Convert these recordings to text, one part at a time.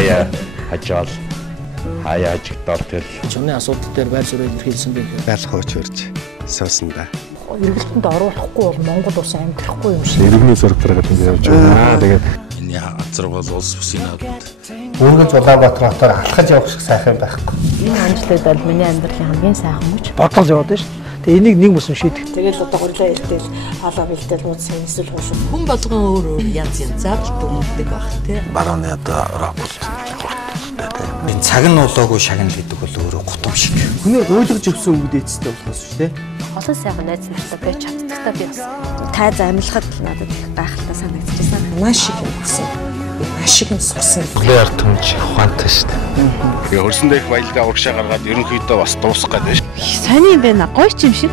хаяа хажаал хаяа хажигдал тэр чоны асуудал дээр байр суурийг илэрхийлсэн байх. Байр хооч хурж сууснда. Эргэлтэнд оруулахгүй бол Монгол улс амьдрахгүй юм шиг. Иргэний сургалтаар ингээд явж байна. Тэгээд энэ газар бол улс бүсийн наадад Үргэлж Улаанбаатар хотоор алхаж явах шиг сайхан байхгүй. Энэ амжилтад бол миний амьдралын хамгийн сайхан мөч. Бодлол яваад байна шүү. Тэгээ энийг нэг мөсөн шийдэх. Тэгэл одоо хурлаа иртэл хоолоо бэлдэл уудсан эсвэл хуушаа. Хүн болгон өөр өөр янз янзаар дүндэг баг тий. барууны одоо рапорт энэ цаг нь болоогүй шагнал гэдэг бол өөрөө гутам шиг. Хүний ойлгож өгсөн үг дээдстэй болохоос шүү дээ. Олон сайхан найз нартай байж чаддагтай би бас. Тайз амьлахад надад их гайхалтай санагдчихсан. Маш их өгсөн. Маш их сонссон. Нуклеар түнч ухаантай шүү дээ. тэгээ хөрсөндөө их баялгаа урагшаа гаргаад ерөнхийдөө бас дуусах гэдэг. Сони юм байна. Гоё ч юм шиг.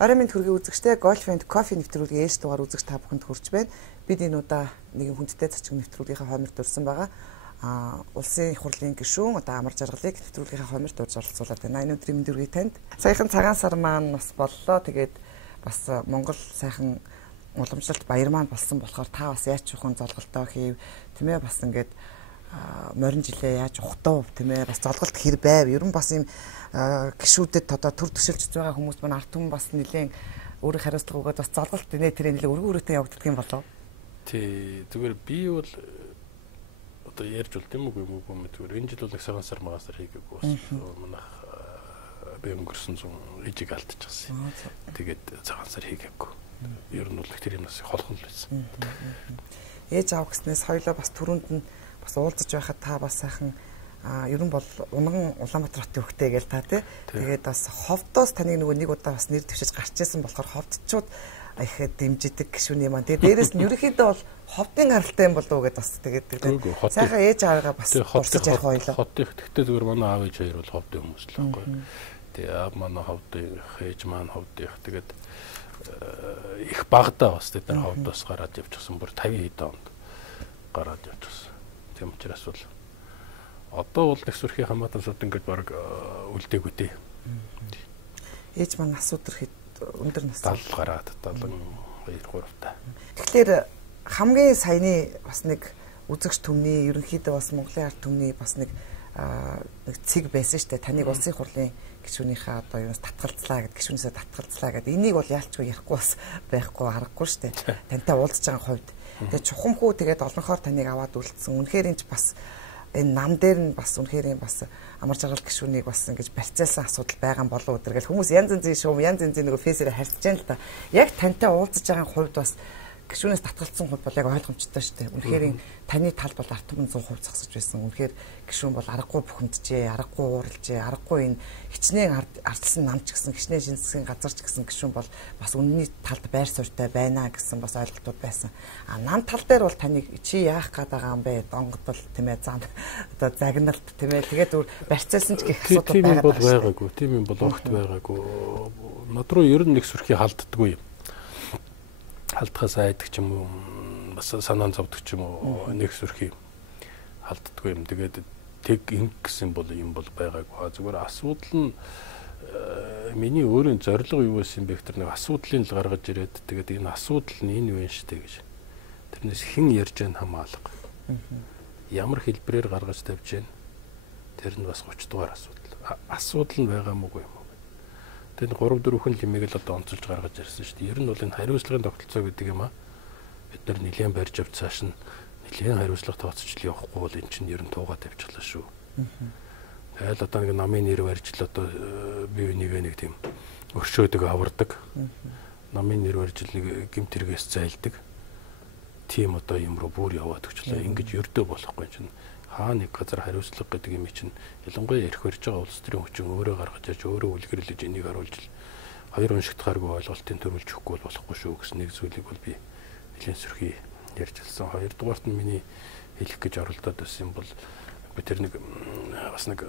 Арай минь төргийн үзэгчтэй Golf and Coffee нэвтрүүлгийн ээлж дугаар үзэгч та бүхэнд хүрч байна. Бид энэ удаа нэгэн хүндтэй цачиг нэвтрүүлгийнхаа хойморт дурсан байгаа. Улсын их хурлын гишүүн одоо амар жаргалыг нэвтрүүлгийнхаа хойморт дурж оролцуулаад байна. Энэ өдрийн мэндүргийг танд. Саяхан цагаан сар маань бас боллоо. Тэгээд бас Монгол сайхан уламжлалт баяр маань болсон болохоор та бас яаж чухал золголтоо хийв. Тэмээ бас ингээд морин жилээ яаж ухтав тэмээ бас золголт хэр байв. Ер нь бас юм гişүүдэд одоо төр төшөлж байгаа хүмүүс маань ард түмэн бас нэлээд өөрийн хариуцлага өгөөд бас золголт нэ тэр нэлээд өргөн өрөөтэй явагддаг юм болов. тий зүгээр би бол одоо ярьж бол тийм үгүй юм уу зүгээр энэ жил бол нэг цагаан сар магасар хийгээгүй бас манайх би өнгөрсөн зун ижиг алдчихсан. Тэгээд цагаан сар хийгээгүй. Ер нь бол тэр юмнаас холхон л байсан. Ээж аав гэснээс хоёлоо бас түрүүнд нь бас уулзаж байхад та бас сайхан ер нь бол унган Улаанбаатар хотын хөхтэй гээл та тий. Тэгээд бас ховдоос таныг нэг удаа бас нэр дэвшиж гарч ирсэн болохоор ховдчууд их дэмжидэг гişүний маань. Тэгээд дээрэс нь ерөнхийдөө бол ховдын гаралтай юм болов уу гэдээ бас тэгээд сайхан ээж аваагаа бас урсаж явах хоёлоо. Хотын гэхдээ зүгээр манай аав ээж хоёр бол ховдын хүмүүс л байхгүй. Тэгээд аав манай ховдын ээж маань ховдын тэгээд их багадаа бас тэд нар ховдоос гараад явчихсан бүр 50 хэд онд гараад явчихсан. Тийм учраас бол одоо бол нэг сүрхий хамаатан сууд ингээд баг үлдээгүй дээ. Ээж маань асуудар хэд өндөр нас 70 гараад 72 3 та. Тэгэхээр хамгийн саяны бас нэг үзэгч түмний ерөнхийдөө бас Монголын ард түмний бас нэг цэг байсан шүү дээ. Таныг улсын хурлын гишүүнийхээ одоо юунаас татгалзлаа гэдэг гишүүнээсээ татгалзлаа гэдэг. Энийг бол яалчгүй ярихгүй бас байхгүй аргагүй шүү дээ. Тантай уулзж байгаа хувьд. Тэгээ чухамхүү тэгээд олонхоор таныг аваад үлдсэн. Үнэхээр энэ бас энэ нам дээр нь бас үнэхээр бас амар жаргал гişүүнийг бас ингэж барьцаалсан асуудал байгаа юм болов уу гэдэг хүмүүс янз янзын шуум янз янзын нөгөө фейсээр харьцаж байна л да. Яг тантай уулзж байгаа хувьд бас гişүүнээс татгалцсан хувьд бол яг ойлгомжтой шүү дээ. Үнэхээр таны талд бол ард түмэн 100% зогсож байсан. Үнэхээр гişүүн бол аргагүй бухимджээ, аргагүй ууралжээ, аргагүй энэ хичнээн ардсан намч гэсэн хичнээн шинжлэхүйн газар ч гэсэн гişүүн бол бас үнний талд байр суурьтай байна гэсэн бас ойлголтууд байсан. Нам тал дээр бол таныг чи яах гээд байгаа юм бэ? Донгодол тийм ээ зан одоо загналт тийм ээ тэгээд барьцаалсан ч гэх асуудал байгаагүй. Тийм юм бол огт байгаагүй. Над руу ер нь нэг сүрхий халддаггүй юм. Халтгаас айдаг ч юм уу бас санаан зовдөг ч юм уу нэг сүрхий халддаггүй юм. Тэгээд тэг инг гэсэн бол юм бол байгаагүй. Зүгээр асуудал нь миний өөрийн зорилго юу байсан бэ гэхээр нэг асуудлыг л гаргаж ирээд тэгээд энэ асуудал нь энэ вэ штэ гэж. Тэрнээс хэн ярьж байгаа хамаалга. Ямар хэлбэрээр гаргаж тавьж байна. Тэр нь бас 30 дугаар асуудал. Асуудал нь байгаа мó юм. Тэгээд 3 4 хүн лимийг л одоо онцолж гаргаж ирсэн шүү дээ. Ер нь бол энэ хариуцлагын тогтолцоо гэдэг юм аа. Бид нар нэлээд барьж авч цааш нь нэлээд хариуцлага тооцоочл явахгүй бол эн чинь ер нь туугаад тавьчихлаа шүү. Тэгэл одоо нэг намын нэр барьж л одоо бие бинийгээ нэг тийм өршөөдөг авардаг. Намын нэр барьж л нэг гэмт хэрэгээс зайлдаг. Тийм одоо юм руу бүр яваад өгчлээ. Ингэж ердөө болохгүй чинь хаа нэг газар хариуцлага гэдэг юм чинь ялангуяа ярих барьж байгаа улс төрийн хүчин өөрөө гаргаж ирж өөрөө үлгэрлэж энийг харуулж хоёр уншигдахааргүй ойлголтын төрүүлж өгөхгүй болохгүй шүү гэсэн нэг зүйлийг бол би нэлийн сүрхий ярьжлсан. Хоёрдугаарт нь миний хэлэх гэж оролдоод байсан юм бол би тэр нэг бас нэг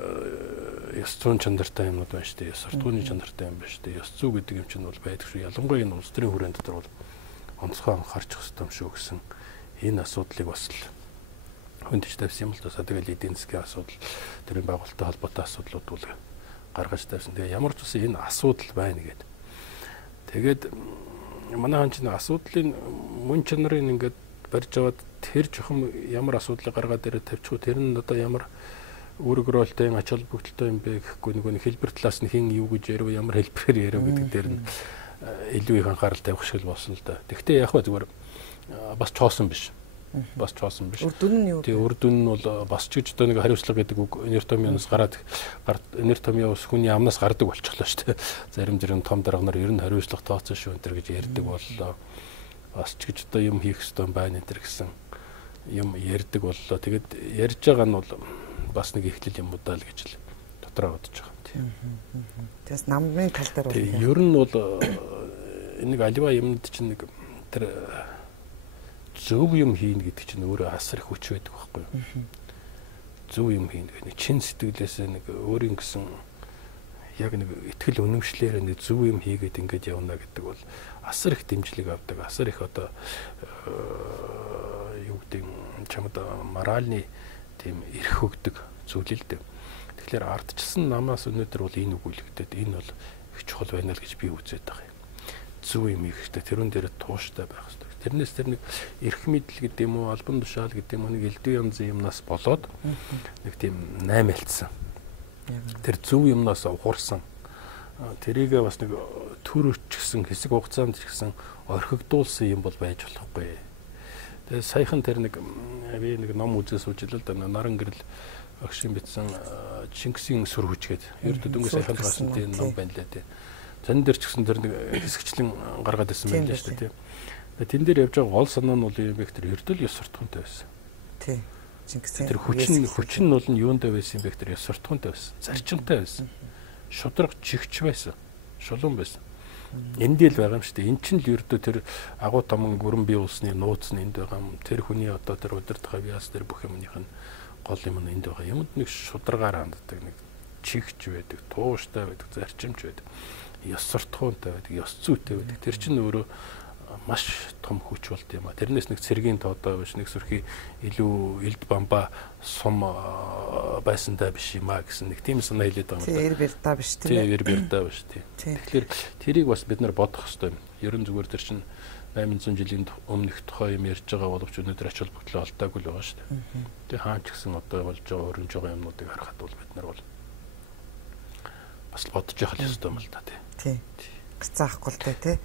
ёс зүйн чанартай юмнууд байна шүү дээ. Ёс суртахууны чанартай юм байна шүү дээ. Ёс зүй гэдэг юм чинь бол байдаг шүү. Ялангуяа энэ улс төрийн хүрээнд дотор бол онцгой анхаарч хэвчээ юм шүү гэсэн энэ асуудлыг бас л хүндэж тавьсан юм л тусаа. Тэгэл эдийн засгийн асуудал, тэрийн байгуулалттай холбоотой асуудлууд бол гаргаж тавьсан. Тэгээ ямар ч үсэн энэ асуудал байна гэдэг. Тэгээд манай хан чинь асуудлын мөн чанарыг ингээд барьж аваад тэр жоохон ямар асуудлыг гаргаад ирээд тавьчих уу, тэр нь одоо ямар үүрэг ролтой ач холбогдолтой юм бэ гэхгүй нэг хэлбэр талаас нь хин юу гэж ярив, ямар хэлбэрээр ярив гэдэг дээр нь илүү их анхаарал тавих шиг болсон л да. Тэгвэл яг ба зүгээр бас чоосон биш. Бас чоосон биш. Үр дүн нь юу? Тэгээ үр дүн нь бол бас ч гэж одоо нэг хариуцлага гэдэг үг энертомионоос гараад энертомиос хүний амнаас гардаг болчихлоо шүү дээ. Зарим том дарганаар ер нь хариуцлага тооцсон шүү энэ гэж ярьдаг боллоо. Бас ч гэж одоо юм хийх ёстой байна энэ гэсэн юм ярьдаг боллоо. Тэгээд ярьж байгаа нь бол бас нэг ихлэл юм удаа л гэж л дотроо бодож байгаа юм тийм. Тэгээс намын тал дээр бол ер нь бол нэг аливаа юмд чинь нэг тэр зөв юм хийн гэдэг чинь өөрөө асар их хүч байдаг байхгүй юу? Зөв юм хийн гэдэг нэг чин сэтгэлээс нэг өөрийн гэсэн яг нэг итгэл үнэмшлээр нэг зөв юм хийгээд ингэж явна гэдэг бол асар их дэмжлэг авдаг, асар их одоо юу гэдэг чамд моральны тийм эрх өгдөг зүйл л дээ. Тэгэхээр ардчилсан намаас өнөөдөр бол энэ өгүүлэгдэд энэ бол их чухал байна л гэж би үзээд байгаа юм. Зөв юм ихтэй тэрүүн дээр тууштай байх хэрэгтэй. Тэрнээс тэр нэг эрх мэдэл гэдэг юм уу, албан тушаал гэдэг юм уу, нэг элдв янзын юмнаас болоод нэг тийм наймаалтсан. Тэр зөв юмнаас ухарсан. Тэрийг бас нэг төр өчгсөн хэсэг хугацаанд ч гэсэн орхигдуулсан юм бол байж болохгүй. Тэгээ саяхан тэр нэг би нэг ном үзээс суужилаа л да наран гэрэл агшин битсэн Чингисийн сүр хүчгээд ердөө дөнгөж саяхан гарсан тийм ном байна лээ тий. Зан дээр ч гэсэн тэр нэг хэсэгчлэн гаргаад ирсэн байна шүү дээ тий. Тэн дээр явж байгаа гол санаа нь бол юм бэ гэхээр ердөө ёс суртахуунтай байсан. Тий. Чингисийн тэр хүчин нь бол юундаа байсан юм бэ гэхээр ёс суртахуунтай байсан. Зарчимтай байсан. Шудраг чигч байсан. Шулуун байсан. Энд л байгаа юм шүү дээ. Эн чинь л ердөө тэр агуу томон гүрэн бие улсны нууц нь энд байгаа юм. Тэр хүний одоо тэр удирдах авиас тэр бүх юмных нь гол юм нь энд байгаа. Юмд нэг шударгаар ханддаг, нэг чигч байдаг, тууштай байдаг, зарчимч байдаг. Ёс суртахуунтай байдаг, ёс зүйтэй байдаг. Тэр чинь өөрөө маш том хүч болт юм а. Тэрнээс нэг цэргийн тоодоо биш, нэг сүрхий илүү элд бамба сум байсантай биш юм а гэсэн нэг тийм санаа хэлээд байгаа юм да. Тэр бэрдаа биш тийм ээ. Тэр бэрдаа биш тийм. Тэгэхээр тэрийг бас бид нар бодох хэрэгтэй юм. Ерөн зүгээр тэр чинь 800 жилийн өмнөх тухай юм ярьж байгаа боловч өнөөдөр ач холбогдлоо олдоогүй л байгаа шүү дээ. Тэгээ хаан ч гэсэн одоо болж байгаа өрнж байгаа юмнуудыг харахад бол бид нар бол бас бодож явах хэрэгтэй юм л да тий. Гацаахгүй л тий.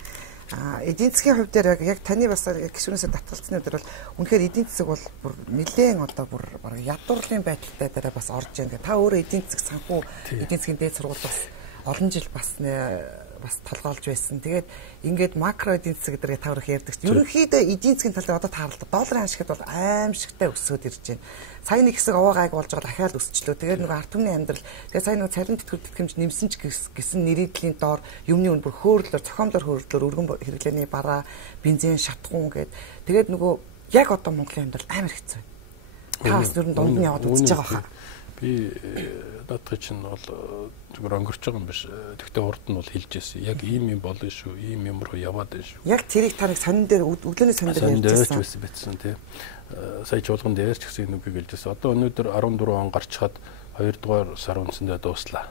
Эдийн засгийн хувьд дээр яг таны бас гишүүнээсээ татгалцсны өдөр бол үнэхээр эдийн засаг бол бүр нэлээд одоо бүр ядуурлын байдалтай дараа бас орж байгаа. Та өөрөө эдийн засаг санхүү эдийн засгийн дээд сургууль бас олон жил бас толгоолж байсан. Тэгээд ингээд макро эдийн засаг гэдэг та өөрөө ярьдаг. Ерөнхийдөө эдийн засгийн тал дээр одоо тааралтай долларын ашигт бол аимшигтай өсөд ирж байна. Сая нэг хэсэг овоо гайг болж байгаа дахиад өсчлөө. Тэгээд нөгөө ард түмний амьдрал тэгээд сая нөгөө цалин тэтгэврийн нэмсэн ч гэсэн нэрийдлийн доор юмны үн бүр хөөрөлөөр цохомлоор хөөрөлөөр өргөн хэрэглээний бараа, бензин, шатхуун гээд тэгээд нөгөө яг одоо Монголын амьдрал амар хэцүү. Таас дүр нь дунд нь яваад үзэж байгаа хаа. Би наадах чинь бол зүгээр өнгөрч байгаа юм биш. Тэгтээ урд нь бол хэлж ирсэн. Яг ийм юм болно шүү. Ийм юм руу яваад байна шүү. Яг тэрийг та нэг сонин дээр өглөөний сонин дээр ярьж байсан тий. Сая чуулган дээр ч гэсэн нүгийг хэлжсэн. Одоо өнөөдөр 14 он гарч чад 2 дугаар сар үнсэндээ дууслаа.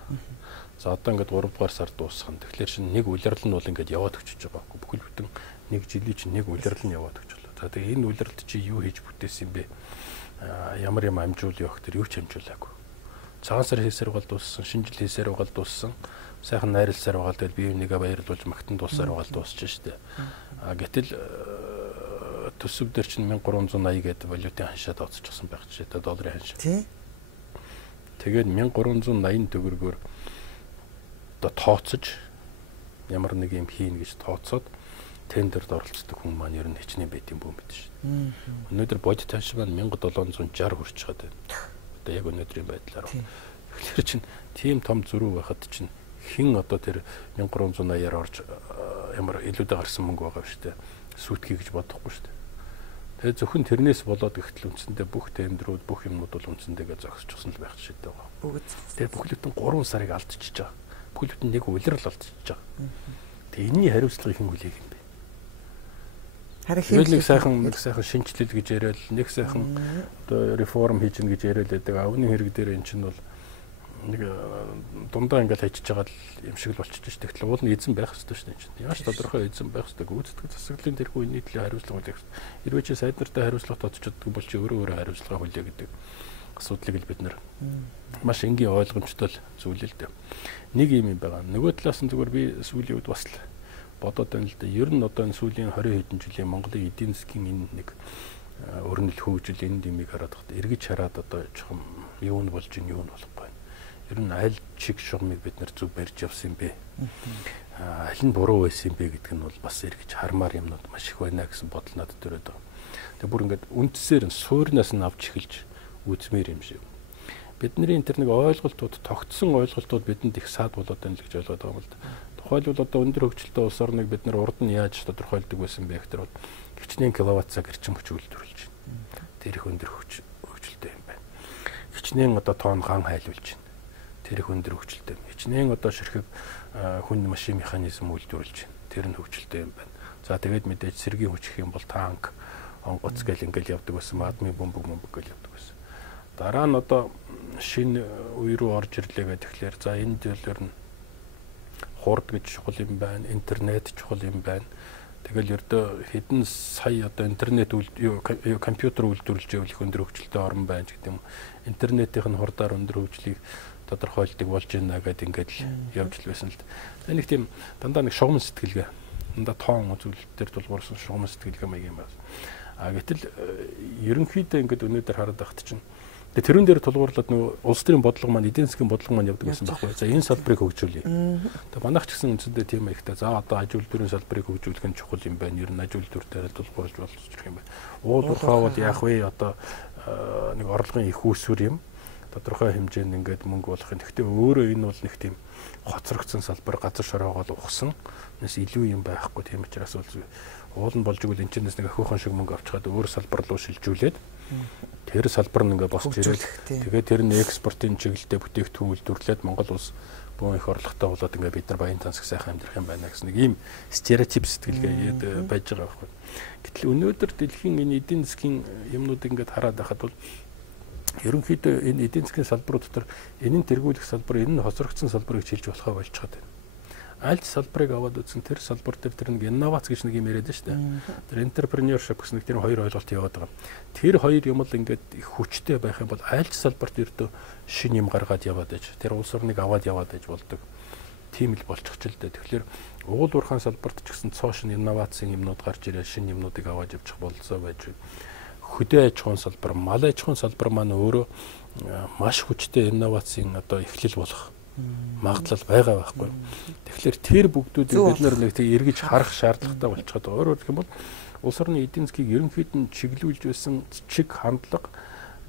За одоо ингээд 3 дугаар сар дуусах нь. Тэгэхээр чинь нэг улирал нь бол ингээд яваад өчөж байгаа байхгүй. Бүхэл бүтэн нэг жилийн чинь нэг улирал нь яваад өчлөө. За тэгээ энэ улиралд чи юу хийж бүтээсэн юм бэ? Ямар юм амжуул явах тэр юу ч амжуулаагүй. Цагаан сар хийсээр угаал дууссан, шинэ жил хийсээр угаал дууссан. Сайхан найрлсаар угаал тэгэл бие бинийгээ баярлуулж магтан дуусаар угаал дуусч штэ. Гэтэл төсөв дээр чинь 1380 гэдэг валютын ханшаад оцчихсан байх ч гэдэг долларын ханшаа. Тий. Тэгээд 1380 төгрөгөөр одоо тооцож ямар нэг юм хийн гэж тооцоод тендерд оролцдог хүн маань ер нь хичнээн байт юм бүү мэт шүү. Өнөөдөр бодит ханш маань 1760 хүрч байгаа дээ. Одоо яг өнөөдрийн байдлаар. Тэгэхээр чинь тийм том зөрүү байхад чинь хэн одоо тэр 1380-аар орж ямар илүүдээ гарсан мөнгө байгаа шүү дээ. Сүйтгэе гэж бодохгүй шүү дээ. Тэгээ зөвхөн тэрнээс болоод ихтэл үндсэндээ бүх тендерүүд бүх юмнууд бол үндсэндээгээ зогсчихсон л байх шийдтэй байгаа. Бүгд. Тэгээ бүхлбүтэн 3 сарыг алдчихж байгаа. Бүхлбүтэн нэг улирал алдчихж байгаа. Тэгээ энэний хариуцлагыг хэн хүлээх юм бэ? нэг сайхан шинжилэл гэж яриад нэг сайхан одоо реформ хийж гэнэ гэж яриад байдаг. Өвний хэрэг дээр эн чинь бол нэг дундаа ингээд хайчиж байгаа юм шиг л болчихж шүү. Тэгтэл уул нь эзэн байх хэрэгтэй шүү дээ. Яаж тодорхой эзэн байх хэрэгтэй. Гүйцэтгэх засаглалын тэрхүү нийтлэг хариуцлага хүлээх хэрэгтэй. Хэрвээ чи сайд нартай хариуцлага тодорчдгүй бол чи өөрөө хариуцлага хүлээх гэдэг асуудлыг л бид нэр маш энгийн ойлгомжтой зүйл л дээ. Нэг юм байгаа. Нөгөө талаас нь зүгээр би сүүлийн үед бас л бодоод байна л да. Ер нь одоо энэ сүүлийн 20 хэдэн жилийн Монголын эдийн засгийн энэ нэг өрнөл хөгжил энэ дэмийг хараад багт эргэж хараад одоо жоохон юу нь болж ийн юу нь болохгүй. Ер нь аль чиг шугамыг бид нар зөв барьж явсан бэ? Аль нь буруу байсан бэ гэдэг нь бол бас эргэж хармаар юмнууд маш их байна гэсэн бодол надад төрөөд байгаа. Тэгээ бүр ингээд үндсээр нь суурнаас нь авч эхэлж үзмээр юм шиг. Бидний энэ нэг ойлголтууд тогтсон ойлголтууд бидэнд их саад болоод байна л гэж ойлгоод байгаа юм л да. Тухайлбал одоо өндөр хөгжилтэй улс орныг бид нар урд нь яаж тодорхойлдог байсан бэ гэхээр бол хичнээн киловатт цаг эрчим хүч үйлдвэрлэж байна. Тэр их өндөр хөгжилтэй юм байна. Хичнээн одоо тонн хан хайлуулж байна. Тэр их өндөр хөгжилтэй. Хичнээн одоо ширхэг хүн машин механизм үйлдвэрлэж байна. Тэр нь хөгжилтэй юм байна. За тэгээд мэдээж сэргийн хүч гэх юм бол танк, онгоц гэл ингээл явдаг байсан. Адмын бомбог гэл явдаг байсан. Дараа нь одоо шинэ үе рүү орж ирлээ гэдэг тэгэхээр за энэ дэвлэр нь хурд гэж чухал юм байна, интернет чухал юм байна. Тэгэл ердөө хэдэн сая одоо интернет компьютер үйлдвэрлэж явах их өндөр хөгжилтэй орн байна гэдэг юм. Интернетийн хурдаар өндөр хөгжлийг тодорхойлдог болж байна гэдэг ингээд явж л байсан л да. Нэг тийм дандаа нэг шугам сэтгэлгээ. Дандаа тоон үзүүлэлтээр тулгуурсан шугам сэтгэлгээ маяг юм байна. Гэтэл ерөнхийдөө ингээд өнөөдөр хараад байхад чинь тэрүүн дээр тулгуурлаад нөгөө улс төрийн бодлого маань эдийн засгийн бодлого маань явдаг гэсэн байхгүй. За энэ салбарыг хөгжүүлье. Тэгээ манайх ч гэсэн үндсэндээ тийм ихтэй. За одоо аж үйлдвэрийн салбарыг хөгжүүлэх нь чухал юм байна. Ер нь аж үйлдвэр дээр тулгуурлаж болчих юм байна. Уул уурхай бол яах вэ? Одоо нэг орлогын их үүсвэр юм. Тодорхой хэмжээнд ингээд мөнгө болох юм. Гэхдээ өөрөө энэ бол нэг тийм хоцрогдсон салбар, газар шороогоо ухсан. Нэс илүү юм байхгүй. Тийм учраас бол уул нь болж игэл энэ ч нэг ахиухан шиг мөнгө авчихад өөр салбар руу шилжүүлээд тэр салбар нь ингээ босч ирээд тэгээд тэр нь экспортын чиглэлтэй бүтээгдэхүүн үйлдвэрлээд Монгол улс бөөн их орлоготой болоод ингээ бид нар баян тансаг сайхан амьдрах юм байна гэсэн нэг ийм стереотип сэтгэлгээ байж байгаа байхгүй. Гэтэл өнөөдөр дэлхийн энэ эдийн засгийн юмнуудыг ингээ хараад байхад бол ерөнхийдөө энэ эдийн засгийн салбарууд дотор энэ нь тэргүүлэх салбар, энэ нь хоцрогдсон салбарыг чилж болохоо болчиход байна. Аль салбарыг аваад үзсэн тэр салбар дээр тэр нэг инновац гэж нэг юм яриад шүү дээ. Тэр entrepreneurship гэсэн нэг тэр хоёр ойлголт яваад байгаа. Тэр хоёр юм л ингээд их хүчтэй байх юм бол аль салбарт ердөө шин юм гаргаад яваад байж, тэр улс орныг аваад яваад байж болдог. Тийм л болчихч л дээ. Тэгэхээр уул уурхайн салбарт ч гэсэн цоошин инновацийн юмнууд гарч ирээ, шин юмнуудыг аваад явчих болцоо байж. Хөдөө аж ахуйн салбар, мал аж ахуйн салбар маань өөрөө маш хүчтэй инновацийн одоо эхлэл болох магадлал байгаа байхгүй. Тэгэхээр тэр бүгдүүдийг бид нар нэг тийм эргэж харах шаардлагатай болчиход байгаа. Өөрөөр хэлбэл улс орны эдийн засгийг ерөнхийд нь чиглүүлж байсан чиг хандлага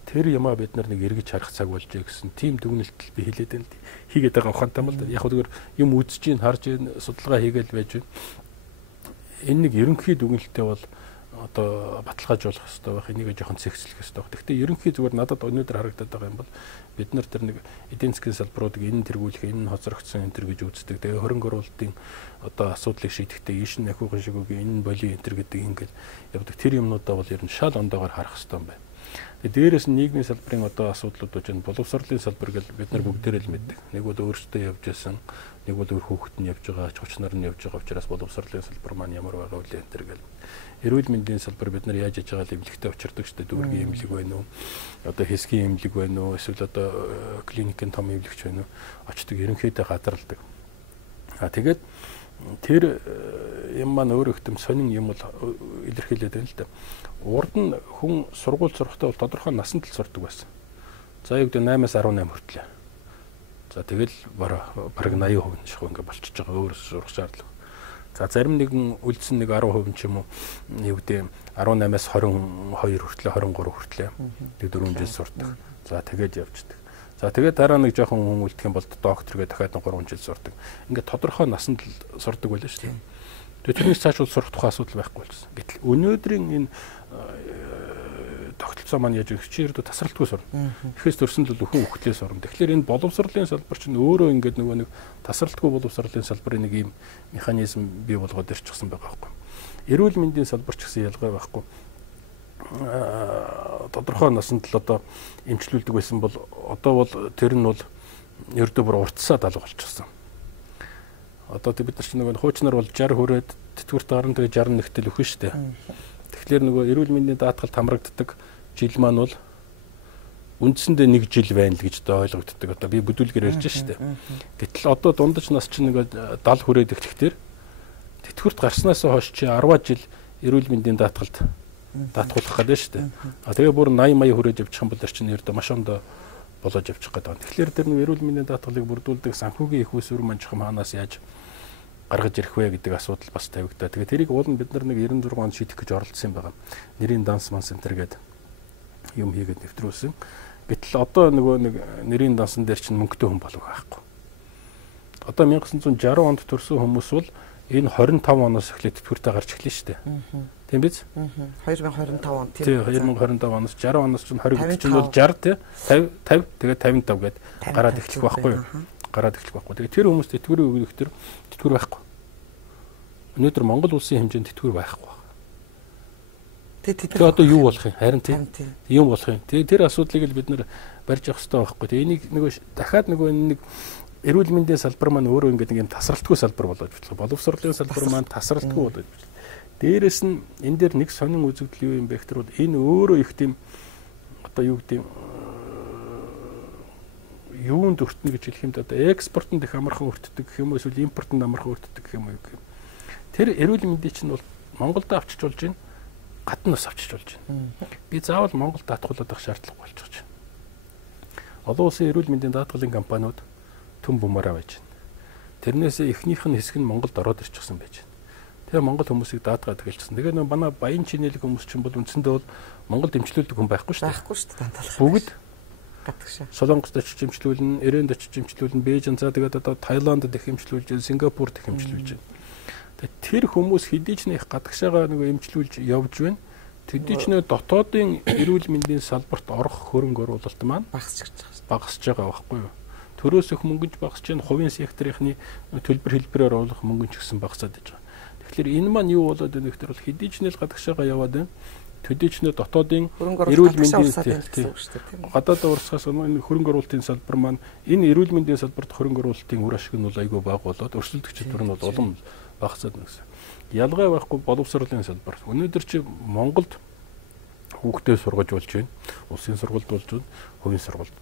тэр юмаа бид нар нэг эргэж харах цаг болж гэсэн тийм дүгнэлтэл би хэлээд байна. Хийгээд байгаа ухаантай юм л да. Яг зүгээр юм үзэж ийн харж ийн судалгаа хийгээл байж байна. Энэ нэг ерөнхий дүгнэлтээ бол одоо баталгаажуулах хэрэгтэй байх. Энийг жоохон цэгцлэх хэрэгтэй байх. Гэхдээ ерөнхий зүгээр надад өнөөдөр харагдаад байгаа юм бол бид нар тэр нэг эдийн засгийн салбаруудыг энэ тэргүүлэх, энэ хоцрогдсон энэ төр гэж үздэг. Тэгээ хөрөнгө оруулалтын одоо асуудлыг шийдэхдээ ийш нь ахиухан шиг үг энэ боли энэ төр гэдэг ингээд явдаг. Тэр юмнуудаа бол ер нь шал ондоогоор харах хэрэгтэй юм байна. Тэгээ дээрээс нь нийгмийн салбарын одоо асуудлууд гэж нь боловсролын салбар гэж бид нар бүгдээрээ л мэддэг. Нэг бол өөрсдөө явж байсан, нэг бол өөр хүүхэд нь явж байгаа, ач хүчнэр нь явж байгаа учраас боловсролын салбар маань ямар байгаа вэ энэ төр гэл. Эрүүл мэндийн салбар бид нар яаж яж байгаа л эмнэлэгтэй учирдаг шүү дээ. Дүүргийн эмнэлэг байна уу? Одоо хэсгийн эмнэлэг байна уу? Эсвэл одоо клиникийн том эмнэлэгч байна уу? Очдог ерөнхийдөө гадралдаг. Тэгээд тэр юм маань өөрөө хэм сонин юм бол илэрхийлээд байна л да. Урд нь хүн сургууль сурахтаа бол тодорхой насанд л сурдаг байсан. За яг 8-аас 18 хүртэл. За тэгэл бараг 80% нь шахуу ингээ болчихж байгаа. Өөрөөс сурах шаардлага. За зарим нэгэн үлдсэн нэг 10% ч юм уу юу гэдэг 18-аас 22 хүртэл 23 хүртэл тэг 4 жил сурдаг. За тэгээд явждаг. За тэгээд дараа нэг жоохон хүн үлдэх юм бол доктор гэдэг дахиад 3 жил сурдаг. Ингээд тодорхой насанд л сурдаг байлаа шүү дээ. Тэгээд тэрнээс цааш бол сурах тухай асуудал байхгүй болсон. Гэтэл өнөөдрийн энэ тогтолцоо маань яаж их чирдө тасралтгүй сурна. Эхээс төрсөн л өхөн хөхлээс сурна. Тэгэхээр энэ боловсролын салбар чинь өөрөө ингээд нөгөө нэг тасралтгүй боловсролын салбарын нэг юм механизм бий болгоод ирчихсэн байгаа байхгүй. Эрүүл мэндийн салбар ч гэсэн ялгаа байхгүй. Тодорхой наснд л одоо эмчлүүлдэг байсан бол одоо бол тэр нь бол ердөө бүр уртсаад алга болчихсон. Одоо бид нар ч нэг хуучнаар бол 60 хүрээд тэтгэврт гарна тэгээ 61-тэл өхөн штэ. Тэгэхээр нөгөө эрүүл мэндийн даатгалд хамрагддаг жил маань бол үндсэндээ 1 жил байна л гэж одоо ойлгогддог. Одоо би бүдүүлгээр ярьж штэ. Гэтэл одоо дундаж нас чинь нөгөө 70 хүрээд эхлэхдээ тэтгэврт гарснаас хойш чи 10 жил эрүүл мэндийн даатгалд даатгуулах гэдэг штэ. Тэгээ бүр 80 мая хүрээд явчих юм бол чинь ердөө маш ондоо болоод явчих гэдэг. Тэгэхээр тэр нэг эрүүл мэндийн даатгалыг бүрдүүлдэг санхүүгийн их усүр манчхан хаанаас яаж гаргаж ирэх вэ гэдэг асуудал бас тавигдаа. Тэгээ тэрийг уул нь бид нар нэг 96 онд шийдэх гэж оролдсон юм байна. Нэрийн данс центр гэдэг юм хийгээд нэвтрүүлсэн. Гэтэл одоо нөгөө нэг нэрийн дансан дээр чинь мөнгөтэй хүн болов байхгүй. Одоо 1960 онд төрсэн хүмүүс бол энэ 25 оноос эхлээд тэтгэвртээ гарч эхэлнэ шүү дээ. Тийм биз? 2025 он тийм. 2025 оноос 60 оноос чинь 20 чинь бол 60 тий 50 тэгээ 55 гээд гараад эхлэх байхгүй юу? Гараад эхлэх байхгүй. Тэгээ тэр хүмүүс тэтгэврийн өгөх төр тэтгэвэр байхгүй. Өнөөдөр Монгол улсын хэмжээнд тэтгэвэр байхгүй. Тэгээ одоо юу болох юм? Харин тийм юм болох юм. Тэгээ тэр асуудлыг л бид нэр барьж явах хэрэгтэй байхгүй. Тэгээ энийг нөгөө дахиад нөгөө нэг эрүүл мэндийн салбар маань өөрөө ингээд нэг юм тасралтгүй салбар болоод бичлээ. Боловсролын салбар маань тасралтгүй болоод бичлээ. Дээрээс нь энэ дээр нэг сонин үзэгдэл юу юм бэ гэхээр энэ өөрөө их тийм одоо юу гэдэг юунд өртнө гэж хэлэх юм да. Одоо экспортод их амархан өртдөг гэх юм уу эсвэл импортод амархан өртдөг гэх юм уу гэх юм. Тэр эрүүл мэндийн чинь бол Монголд авчиж болж байна. Гаднаас авчиж болж байна. Би заавал Монголд даатгуулах шаардлага болчихж байна. Олон улсын эрүүл мэндийн даатгалын компаниуд түн бумаараа байж байна. Тэрнээс эхнийх нь хэсэг нь Монголд ороод ирчихсэн байж байна. Тэгээ Монгол хүмүүсийг даатгаад гэлчихсэн. Тэгээ нөө манай баян чинэлэг хүмүүс чинь бол үндсэндээ бол Монголд эмчлүүлдэг хүн байхгүй шүү дээ. Байхгүй шүү дээ дандаа. Бүгд гадагшаа. Солонгост очиж эмчлүүлнэ, Ирээнд очиж эмчлүүлнэ, Бээжин за тэгээд одоо Таиландд их эмчлүүлж байна, Сингапурт их эмчлүүлж байна. Тэгээ тэр хүмүүс хэдий ч нэг гадагшаага нөгөө эмчлүүлж явж байна. Тэдний ч нөө дотоодын эрүүл мэндийн салбарт орох хөрөнгө оруулалт маань багасч байгаа байхгүй юу? Төрөөс их мөнгөж багасч байна, хувийн секторынхны төлбөр хэлбэрээр оруулах мөнгө ч гэсэн багасаад байж байгаа. Тэгэхээр энэ маань юу болоод байна гэхээр бол хэдий ч нэл гадагшаага яваад байна. Төдий ч нэ дотоодын эрүүл мэндийн гадаад урсгаас энэ хөрөнгө оруулалтын салбар маань энэ эрүүл мэндийн салбарт хөрөнгө оруулалтын үр ашиг нь бол айгүй бага болоод өрсөлдөгчд бүр нь бол улам багасаад байна гэсэн. Ялгаа байхгүй боловсролын салбар. Өнөөдөр чи Монголд хүүхдээ сургаж болж байна. Улсын сургуульд болж байна. Хувийн сургуульд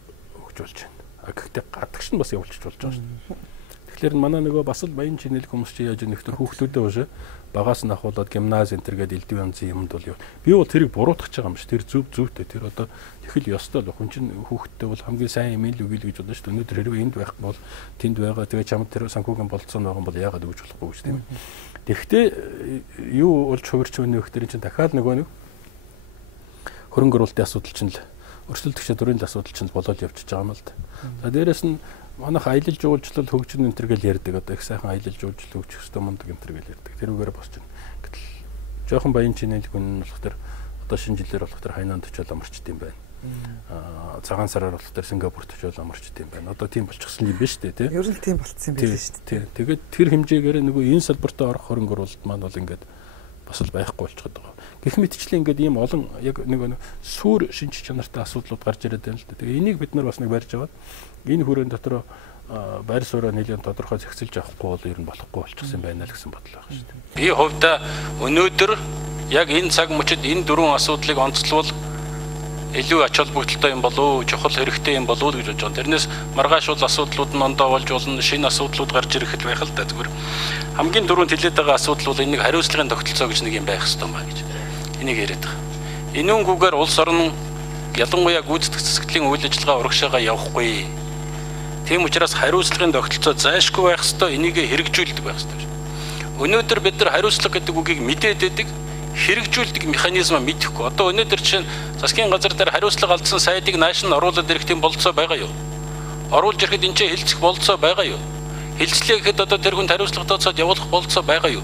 өгч болж байна. Гэхдээ гадагш нь бас явуулчих болж байгаа шүү дээ. Тэгэхээр манай нөгөө бас л баян чинэлэг хүмүүс чи яаж нэгтэр хүүхдүүдээ уушаа багаас нь ахуулаад гимнази энтер гэдэг элдв янзын юмд бол юу. Би бол тэрийг буруутгах гэж байгаа юм ш. Тэр зөвтэй. Тэр одоо тэхэл ёстой л хүн чинь хүүхдтэй бол хамгийн сайн имэйл өгөөл гэж бодно ш. Өнөөдөр хэрвээ энд байх бол тэнд байгаа. Тэгээ чамд тэр санхүүгийн болцоо байгаа бол яагаад өгч болохгүй гэж тийм. Тэгэхдээ юу болж хувирч өгнө гэхээр чинь дахиад нөгөө нэг хөрөнгө оруулалтын асуудал чинь л өрсөлдөгчд өрөөнд асуудал чинь болоод явчихж байгаа юм л да. За дээрэс нь манайх аялал жуулчлал хөгжин энтер гэл ярьдаг. Одоо их сайхан аялал жуулчлал хөгжих ёстой мундаг энтер гэл ярьдаг. Тэрүүгээр босч байна. Гэтэл жоохон баян чинэлэг хүн болох төр одоо шинэ жилээр болох төр Хайнанд очиод амарчд юм байна. Цагаан сараар болох төр Сингапурт очиод амарчд юм байна. Одоо тийм болчихсон юм биш үү те? Ер нь тийм болцсон юм байна шүү дээ. Тэгээд тэр хэмжээгээр нөгөө энэ салбарт орох хөрөнгө оруулалт маань бол ингээд бас л байхгүй болчиход байгаа. Гэх мэтчлэн ингээд ийм олон яг нэг сүр шинж чанартай асуудлууд гарч ирээд байна л да. Тэгээ энийг бид нар бас нэг барьж аваад энэ хүрээнд дотор байр сууриа нэлээд тодорхой зохицуулж авахгүй бол ер нь болохгүй болчихсон байна л гэсэн бодол байгаа шүү дээ. Би хувьдаа өнөөдөр яг энэ цаг мөчид энэ дөрвөн асуудлыг онцлбол илүү ач холбогдолтой юм болов уу, чухал хэрэгтэй юм болов уу гэж бодож байгаа. Тэрнээс маргааш бол асуудлууд нь ондоо болж болно, шинэ асуудлууд гарч ирэх байх л да. Зүгээр хамгийн дөрөнд хэлээд байгаа асуудал бол энийг хариуцлагын тогтолцоо гэж нэг юм байх хэрэгтэй маа гэж. Энийг яриад байгаа. Энүүнгүүгээр улс орн ялангуяа гүйцэтгэх засаглалын үйл ажиллагаа урагшаага явахгүй. Тийм учраас хариуцлагын тогтолцоо зайлшгүй байх ёстой, энийг хэрэгжүүлдэг байх ёстой. Өнөөдөр бид нар хариуцлага гэдэг үгийг мэдээд байдаг, хэрэгжүүлдэг механизм мэдэхгүй. Одоо өнөөдөр чинь засгийн газар дээр хариуцлага алдсан сайдыг нааш нь оруулаад ирэх тийм болцоо байгаа юу? Оруулж ирэхэд энэ чинь хэлцэх болцоо байгаа юу? Хэлцлээ гэхэд одоо тэр хүн хариуцлага тооцоод явуулах болцоо байгаа юу?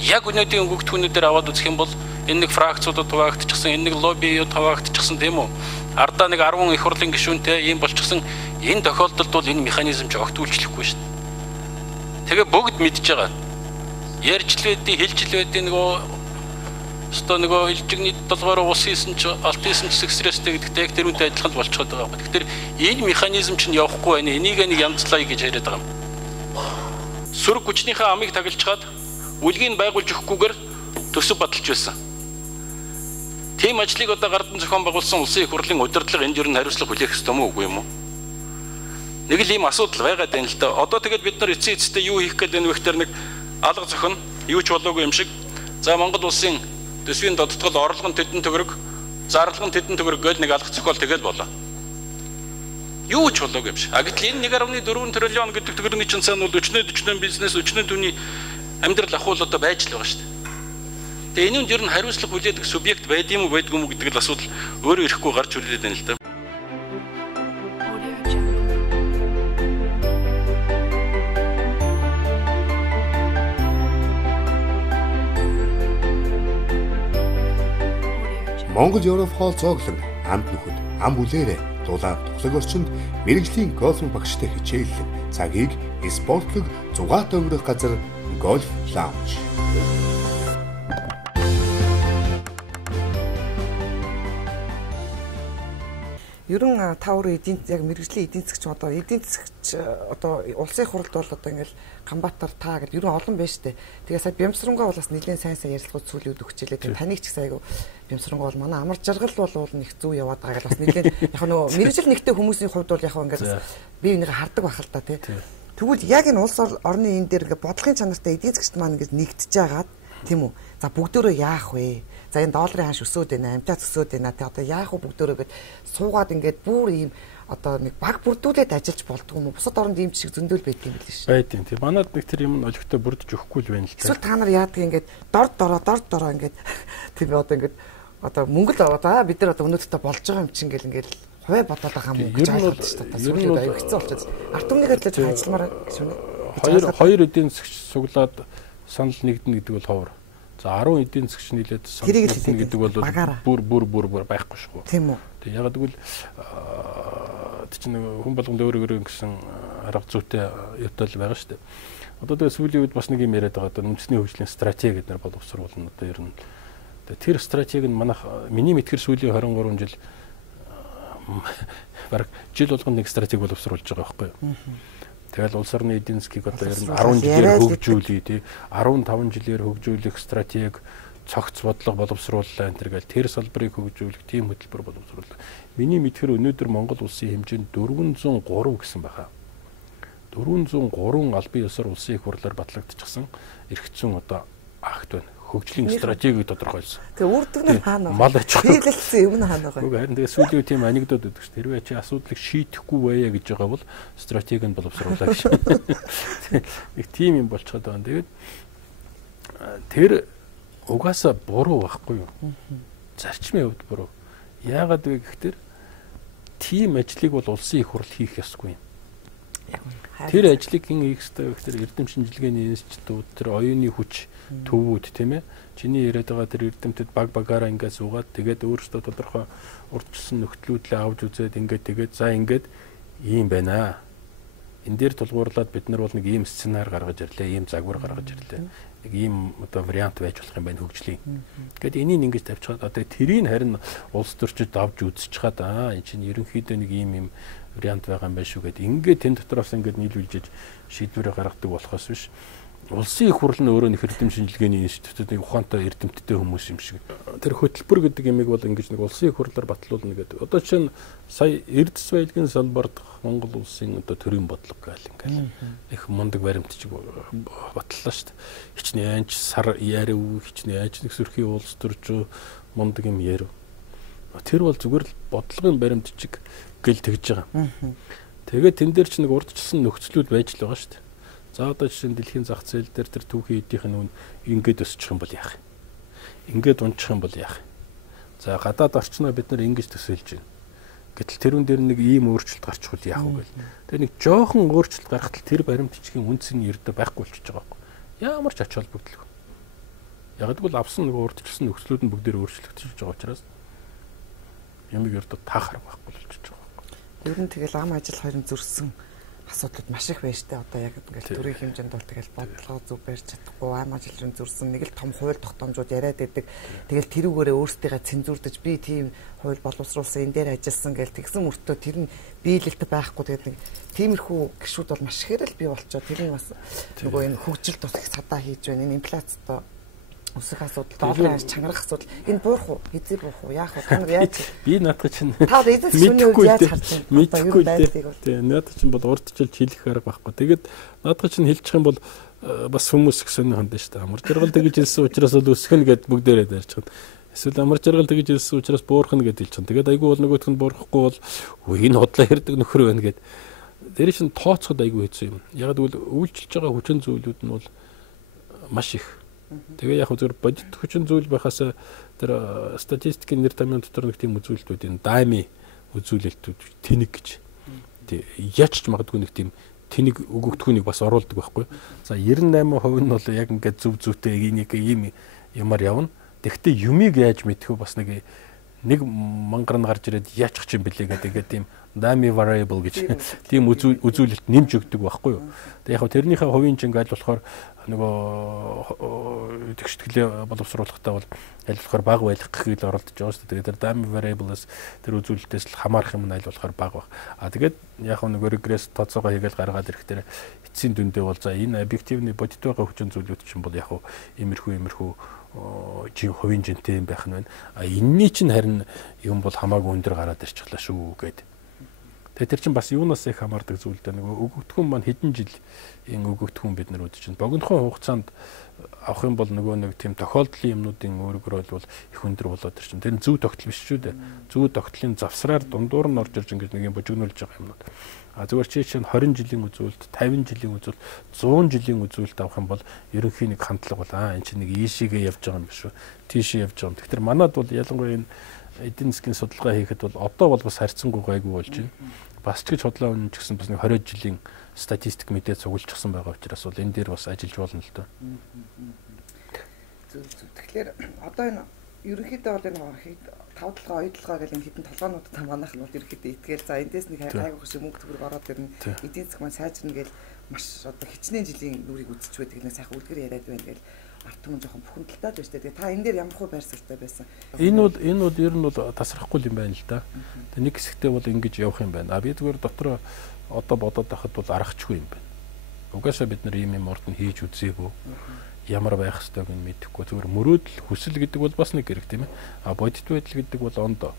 Яг өнөөдрийн өгөгдөхүүнүүдээр аваад үзэх юм бол энэ нэг фракцуудад хуваагдчихсан, энэ нэг лоббиуд хуваагдчихсан тийм үү? Ардаа нэг 10 их хурлын гишүүнтэй ийм болчихсон. Энэ тохиолдолд бол энэ механизм ч огт үйлчлэхгүй шүү дээ. Тэгээ бүгд мэдж байгаа. ярьж л байдیں, хэлж л байдیں нөгөө нөгөө илжигний толгоороо ус хийсэн ч алт хийсэн ч стресстэй гэдэгтэй яг тэр үнтэй адилхан болчиход байгаа юм. Тэгэхээр энэ механизм чинь явахгүй байна. Энийг нэг янзлаа гэж яриад байгаа юм. Сүрэг хүчнийхээ амыг тагилчаад үлгийг байгуулж өгөхгүйгээр төсөв баталж байсан. Тийм ажлыг одоо гардан зохион байгуулсан улсын их хурлын удирдлага энд ер нь хариуцлага хүлээх ёстой мó үгүй юм уу? Нэг л ийм асуудал байгаад байна л да. Одоо тэгээд бид нар эцсийн эцэстээ юу хийх гээд байна вэ гэхээр нэг алга зохион юу ч болоогүй юм шиг. За Монгол улсын төсвийн додтгол орлого нь тэдэн төгрөг, зарлага нь тэдэн төгрөг гээд нэг алга зохиол тэгэл болоо. Юу ч болоогүй юм шиг. А гэтэл энэ 1.4 триллион гэдэг төгрөгийн чинь цаана бол өчнөө бизнес, өчнөө түүний амьдрал ахуул одоо байж л байгаа шүү дээ. Тэгээ энэнд ер нь хариуцлага хүлээдэг субъект байд юм уу байдгүй юм гэдэг л асуудал өөрөө ирэхгүй гарч ирээд байна л да. Монгол Европ хоол цооглон амт нөхөд ам бүлээрээ дулаан тухлаг орчинд мэрэгжлийн гольф багштай хичээллэн цагийг спортлог зугаатай өнгөрөх газар гольф лаунж. Ерөн та өөрөө яг мэрэгжлийн эдийн засгч одоо эдийн засгч одоо улсын хурлд бол одоо ингээл Ганбаатар та гэдэг ерөн олон байна штэ. Тэгээ сая Бямсрангуй бол бас нэлээд сайн ярилцлагууд сүүлүүд өгчлээ. Тэгээ таныг ч гэсэн айгу Бямсрангуй бол манай амар жаргал бол нэг зүв яваад байгаа л бас нэлээд яг нөгөө мэрэгжил нэгтэй хүмүүсийн хувьд бол яг ингээд би энийг хардаг байх л та тий. Тэгвэл яг энэ улс орны энэ дээр ингээд бодлогын чанартай эдийн засгчд маань ингээд нэгдэж байгаад тийм үү. За бүгдөө яах вэ? За энэ долларын ханш өсөөд байна, амтаас өсөөд байна. Тэ одоо яах вэ бүгдөө гээд суугаад ингээд бүр ийм одоо нэг баг бүрдүүлээд ажиллаж болдгоо юм уу? Бусад оронд ийм шиг зөндөл байдаг юм билээ шүү. Байд юм. Тэг манад нэг тэр юм олигтой бүрдэж өгөхгүй л байна л та. Эсвэл та нар яадаг ингээд дор дороо ингээд тийм одоо ингээд одоо мөнгө л аваад бид нар одоо өнөөдөртөө болж байгаа юм чинь ингээд хуваа бодоод байгаа юм уу гэж ойлгоод шүү дээ. Сүүлийн аяг хэцүү болчиход. Ард түмнийг ажиллаж ажилламаар гэж үнэ. Хоёр эдийн засгч суглаад санал нэгдэнэ гэдэг бол ховор. За 10 эдийн засгч нийлээд санал нэгдэнэ гэдэг бол бүр байхгүй шүү. Тийм үү. Тэг яг гэвэл чинь хүн болгонд өөрөө гэсэн арга зүйтэй ятал байгаа шүү дээ. Одоо тэгээ сүүлийн үед бас нэг юм яриад байгаа. Одоо үндэсний хөгжлийн стратеги гэдэг нэр боловсруулна. Одоо ер нь тэр стратеги нь манайх миний мэдхэр сүүлийн 23 жил бараг жил болгоно нэг стратеги боловсруулж байгаа байхгүй юу? Тэгэл улс орны эдийн засгийг одоо ер нь 10 жилээр хөгжүүлээ тий 15 жилээр хөгжүүлэх стратеги цогц бодлого боловсрууллаа энэ төр гэл тэр салбарыг хөгжүүлэх тийм хөтөлбөр боловсрууллаа. Миний мэдхээр өнөөдөр Монгол улсын хэмжээнд 403 гэсэн байхаа. 403 албан ёсоор улсын их хурлаар батлагдчихсан эрхцэн одоо акт байна. Хөгжлийн стратегийг тодорхойлсон. Тэгээ үрдэгнэр хаана мал аж ахуй хийлэлцсэн юм хаана байгаа. Үгүй харин тэгээ сүүлийн тийм анекдот өгдөг ш. Хэрвээ чи асуудлыг шийдэхгүй байя гэж байгаа бол стратеги нь боловсруулаа гэж. Нэг тийм юм болчиход байгаа. Тэгээд тэр угаасаа буруу байхгүй юу? Зарчмын хувьд буруу. Яагаад вэ гэхээр тийм ажлыг бол улсын их хурл хийх ёсгүй юм. Тэр ажлыг хэн хийх ёстой вэ гэхээр эрдэм шинжилгээний институт, тэр оюуны хүч төвүүд тийм ээ. Чиний яриад байгаа тэр эрдэмтэд баг багаараа ингээд суугаад тэгээд өөрсдөө тодорхой урдчилсан нөхцлүүдлээ авч үзээд тэгээд за ингээд ийм байна. Энэ дээр тулгуурлаад бид нар бол нэг ийм сценаар гаргаж ирлээ, ийм загвар гаргаж ирлээ. Нэг ийм одоо вариант байж болох юм байна хөгжлийн. Гэт энийг ингэж тавьчихад одоо тэрийг харин улс төрчид авч үзчихад энэ чинь ерөнхийдөө нэг ийм вариант байгаа юм байна шүү гэд ингээд тэн дотроос ингээд нийлүүлж шийдвэрээ гаргадаг болохоос биш. Улсын их хурл нь өөрөө нэг эрдэм шинжилгээний институтын ухаантай эрдэмтдтэй хүмүүс юм шиг. Тэр хөтөлбөр гэдэг ямиг бол ингэж нэг улсын их хурлаар батлуулна гэдэг. Одоо чинь сая эрдэс баялагын салбарт Монгол улсын одоо төрийн бодлого гаал ингээл их мундаг баримтчиг батллаа шүү дээ. Хичнээн сар ярив, хичнээн нэг сөрхий улс төрж мундаг юм ярив. Тэр бол зүгээр л бодлогын баримтчиг гэл тэгж байгаа. Тэгээд тэн дээр ч нэг урдчилсан нөхцлүүд байж л байгаа шүү дээ. За одоо жишээ нь дэлхийн зах зээл дээр тэр түүхийн эдийнх нь ингээд өсчих юм бол яах юм? Ингээд унчих юм бол яах юм? За гадаад орчноо бид нар ингэж төсөөлж байна. Гэтэл тэрүүн дээр нэг ийм өөрчлөлт гарчихвал яах вэ гэл. Тэгээ нэг жоохон өөрчлөлт гаргахад тэр баримтчгийн үнц нь ердөө байхгүй болчихж байгаа байхгүй. Ямар ч ач холбогдол. Яг гэвэл авсан нэг урдчилсан нөхцлүүд нь бүгдээр өөрчлөгдөж байгаа учраас ямиг ердөө таахаар байхгүй болчихж байгаа байхгүй. Ер нь тэгэл ам ажил хоёрын зөрсөн асуудлууд маш их байж тээ. Одоо яг ингээл төрийн хэмжээнд бол тэгэл бодлого зөв барьж чадахгүй, аймаг жилрэн зурсан нэг л том хууль тогтоомжууд яриад байдаг. Тэгэл тэрүүгээрээ өөрсдийгээ цензурдаж би тийм хууль боловсруулсан энэ дээр ажилласан гэж тэгсэн мөртөө тэр нь биелэлт байхгүй тэгээд нэг тиймэрхүү гişүүд бол маш ихээр л бий болчоо. Тэр нь бас нөгөө энэ хөгжилд бас их садаа хийж байна. Энэ инфляцтай өсөх асуудал, долларын чангарах асуудал. Энэ буурах уу? Хэзээ буурах уу? Яах вэ? Та нар яаж би наадах чинь та эзэн шүний үед яаж харж байна? Мэдхгүй дээ. Тэгээ наадах чинь бол урдчилж хэлэх арга байхгүй. Тэгээд наадах чинь хэлчих юм бол бас хүмүүс их сонирхон дээ шүү дээ. Амар жаргал тэгж хэлсэн учраас л өсөх нь гэд бүгдээрээ дайрч байгаа. Эсвэл амар жаргал тэгж хэлсэн учраас буурах нь гэд хэлж байгаа. Тэгээд айгүй бол нөгөөх нь буурахгүй бол энэ хотлоо хэрдэг нөхөр байна гэд. Тэр чинь тооцоход айгүй хэцүү юм. Яг гэвэл үйлчилж байгаа хүчин зүйлүүд нь бол маш их. Тэгээ яг зөв бодит хүчин зүйл байхаас тэр статистикийн нэр томьёон дотор нэг тийм үзүүлэлтүүд энэ дайми үзүүлэлтүүд тэнэг гэж. Тэгээ яаж ч магадгүй нэг тийм тэнэг өгөгдөхүүнийг бас оруулдаг байхгүй. За 98% нь бол яг ингээд зөв зүйтэй энийг ийм юмар явна. Тэгвэл юмыг яаж мэдэх вэ бас нэг мангар нь гарч ирээд яачих юм бэлээ гэдэг ингээд тийм dami variable гэж тийм үзүүлэлт нэмж өгдөг байхгүй юу. Тэгээ яг тэрнийхээ хувийн чинь аль болохоор нөгөө тэгштгэлээ боловсруулахтаа бол аль болохоор бага байх гэхийг л оролдож байгаа шүү дээ. Тэгээд тэр dami variable-аас тэр үзүүлэлтээс л хамаарах юм нь аль болохоор бага байх. Яг яг нөгөө regress тооцоогоо хийгээл гаргаад ирэхдээ эцсийн дүндээ бол за энэ объективны бодит байгаа хүчин зүйлүүд чинь бол яг иймэрхүү хувийн жинтэй юм байх нь байна. Энэний чинь харин юм бол хамаагүй өндөр гараад ирчихлаа шүү гэдэг. Тэгээ тэр чинь бас юунаас их хамаардаг зүйл дээ. Нөгөө өгөгдөхүүн маань хэдэн жил энэ өгөгдөхүүн бид нар үзэж байна. Богинохон хугацаанд авах юм бол нөгөө нэг тийм тохиолдлын юмнуудын өөрөөр бол их өндөр болоод тэр чинь. Тэр нь зөв тогтол биш шүү дээ. Зөв тогтлын завсраар дундуур нь орж ирж ингэж нэг юм божигнуулж байгаа юмнууд. Зүгээр чинь 20 жилийн үзүүлэлт, 50 жилийн үзүүлэлт, 100 жилийн үзүүлэлт авах юм бол ерөнхийн нэг хандлага бол энэ чинь нэг ийшээгээ явж байгаа юм биш үү? Тийшээ явж байгаа юм. Тэгэхээр манад бол ялангуяа энэ эдийн засгийн судалгаа хийхэд бол одоо бол бас харьцангуй гайгүй болж байна. Бас ч гэж худлаа үнэн ч гэсэн бас нэг 20 жилийн статистик мэдээ цугулчихсан байгаа учраас бол энэ дээр бас ажиллаж болно л доо. Тэгэхээр одоо энэ ерөнхийдөө бол энэ тавдлага, оюутлага гэх юм хідэн толгоонуудад манайх нь бол ерөнхийдөө итгээл за эндээс нэг хайгуух шиг мөнгө төгрөг ороод ирнэ. Эдийн засаг маань сайжирна гэл маш одоо хичнээн жилийн нүрийг үзэж байдаг нэг сайхан үлгэр яриад байна гэл арт түмэн жоохон бухимдалтай байж тээ. Та энэ дээр ямар хөө байр суурьтай байсан? Энэ бол ер нь бол тасрахгүй юм байна л да. Тэг нэг хэсэгтээ бол ингэж явах юм байна. Би зүгээр дотор одоо бодоод байхад бол аргачгүй юм байна. Угаасаа бид нар ийм юм орд нь хийж үзээгүй. Ямар байх ёстойг нь мэдэхгүй. Зүгээр мөрөөдөл хүсэл гэдэг бол бас нэг хэрэг тийм ээ. Бодит байдал гэдэг бол ондоо.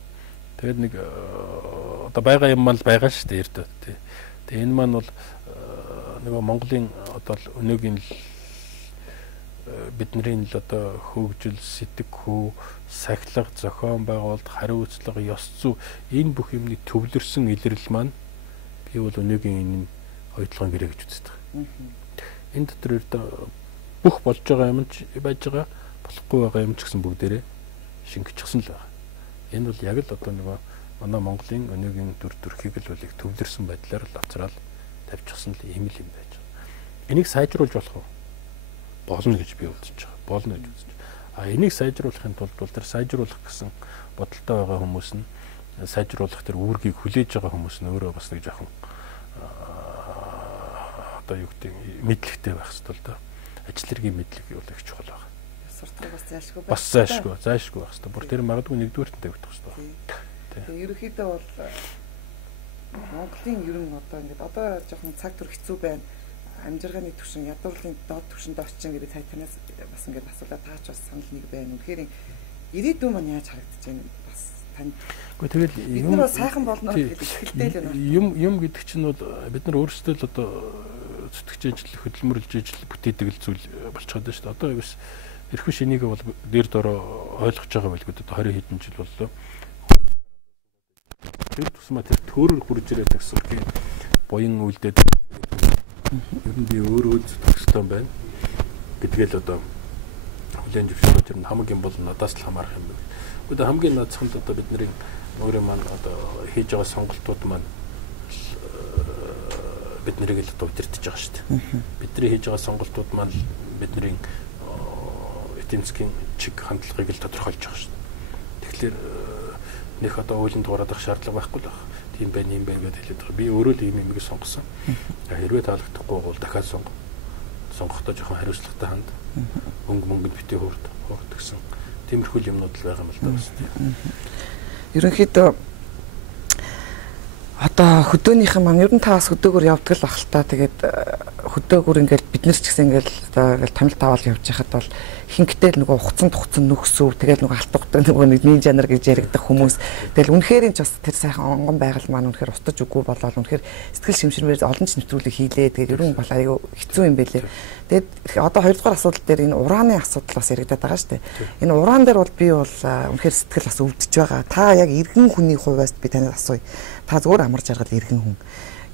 Тэгээд нэг одоо байгаа юм маань л байгаа шүү дээ эрдөө тий. Тэгээ энэ маань бол нөгөө Монголын одоо өнөөгийн бидний л одоо хөгжил, сэтгэхүй, сахилга, зохион байгуулалт, хариуцлага, ёс зүй энэ бүх юмны төвлөрсөн илрэл маань би бол өнөөгийн энэ хоёулгын гэрээ гэж үздэг. Энэ дотор ердөө бүх болж байгаа юм ч байж байгаа, болохгүй байгаа юм ч гэсэн бүгдээрээ шингэчихсэн л байна. Энэ бол яг л одоо нөгөө манай Монголын өнөөгийн дүр төрхийг л их төвлөрсөн байдлаар л авцраал тавьчихсан л юм л юм байж байгаа. Энийг сайжруулж болох уу? Болно гэж би үзэж байгаа. Болно гэж үзэж байгаа. Энийг сайжруулахын тулд бол тэр сайжруулах гэсэн бодолтой байгаа хүмүүс нь сайжруулах тэр үүргийг хүлээж байгаа хүмүүс нь өөрөө бас нэг жоохон одоо юу гэдэг мэдлэгтэй байх хэрэгтэй л да. Ажил хэргийн мэдлэг юу их чухал байна. Сурталчилга бас зайлшгүй. Бас зайлшгүй байх хэрэгтэй. Бүр тэр магадгүй нэгдүгээрт тавигдах хэрэгтэй. Тэгээ ерөнхийдөө бол Монголын ер нь одоо ингээд одоо жоохон цаг түр хэцүү байна. Амжиргааны түвшин, ядуурлын доод түвшинд орчин гэдэг танаас бас ингээд асуулаа таач бас санал нэг байна. Тэгэхээр ирээдүйн маань яаж харагдаж байна бас танд. Гэхдээ тэгэл юм сайхан болно гэдэг ихтэй л байна. Юм гэдэг чинь бол бид нар өөрсдөө л одоо зүтгэж ажил, хөдөлмөрлж ажил бүтээдэг л зүйл болчиход байна шүү дээ. Одоо бас эрхүү шинийг бол дээр дороо ойлгож байгаа байлгүй одоо 20 хэдэн жил боллоо. Тэр тусмаа тэр төөрөөр хурж ирээд гэсэн буян үйлдээд ер нь би өөрөө зүтгэх ёстой байна гэдгээл одоо хүлээн зөвшөөрөж тэр хамгийн бол надаас л хамаарах юм байна. Гэхдээ хамгийн наацханд одоо бидний өөрөө маань одоо хийж байгаа сонголтууд маань биднийг л одоо удирдах байгаа шүү дээ. Бидний хийж байгаа сонголтууд маань бидний эдийн засгийн чиг хандлагыг л тодорхойлж байгаа шүү дээ. Тэгэхээр нэг одоо үйлэн дуурайдах шаардлага байхгүй л байна. Тийм байна юм байна гэдээ хэлээд байгаа. Би өөрөө л ийм юмыг сонгосон. Хэрвээ таалагдахгүй бол дахиад сонгохдоо жоохон хариуцлагатай ханд. Мөнгөнд битээ хуурд гэсэн. Тиймэрхүү юмнууд л байгаа юм л да бас тийм. Ерөнхийдөө одоо хөдөөнийхэн маань ер нь та бас хөдөөгөр явдаг л бах л та. Тэгээд хөдөөгөр ингээл бид нар ч гэсэн ингээл одоо ингээл тамил таваал явж байхад бол хинктэй нөгөө хуцсан нөхсөв. Тэгэл нөгөө алтгахтай нөгөө нэг нинжа нар гэж яригдах хүмүүс. Тэгэл үнэхээр ч бас тэр сайхан онгон байгаль маань үнэхээр устж үгүй болоод үнэхээр сэтгэл шимширмээр олон ч нэвтрүүлэг хийлээ. Тэгээд ер нь бол аюу хэцүү юм байлээ. Тэгээд одоо хоёрдугаар асуудал дээр энэ урааны асуудал бас яригдаад байгаа шүү дээ. Энэ уран дээр бол би бол үнэхээр сэтгэл бас өвдөж байгаа. Та яг иргэн хүний хувьас би танаас асууя. Та зүгээр амар жаргал иргэн хүн.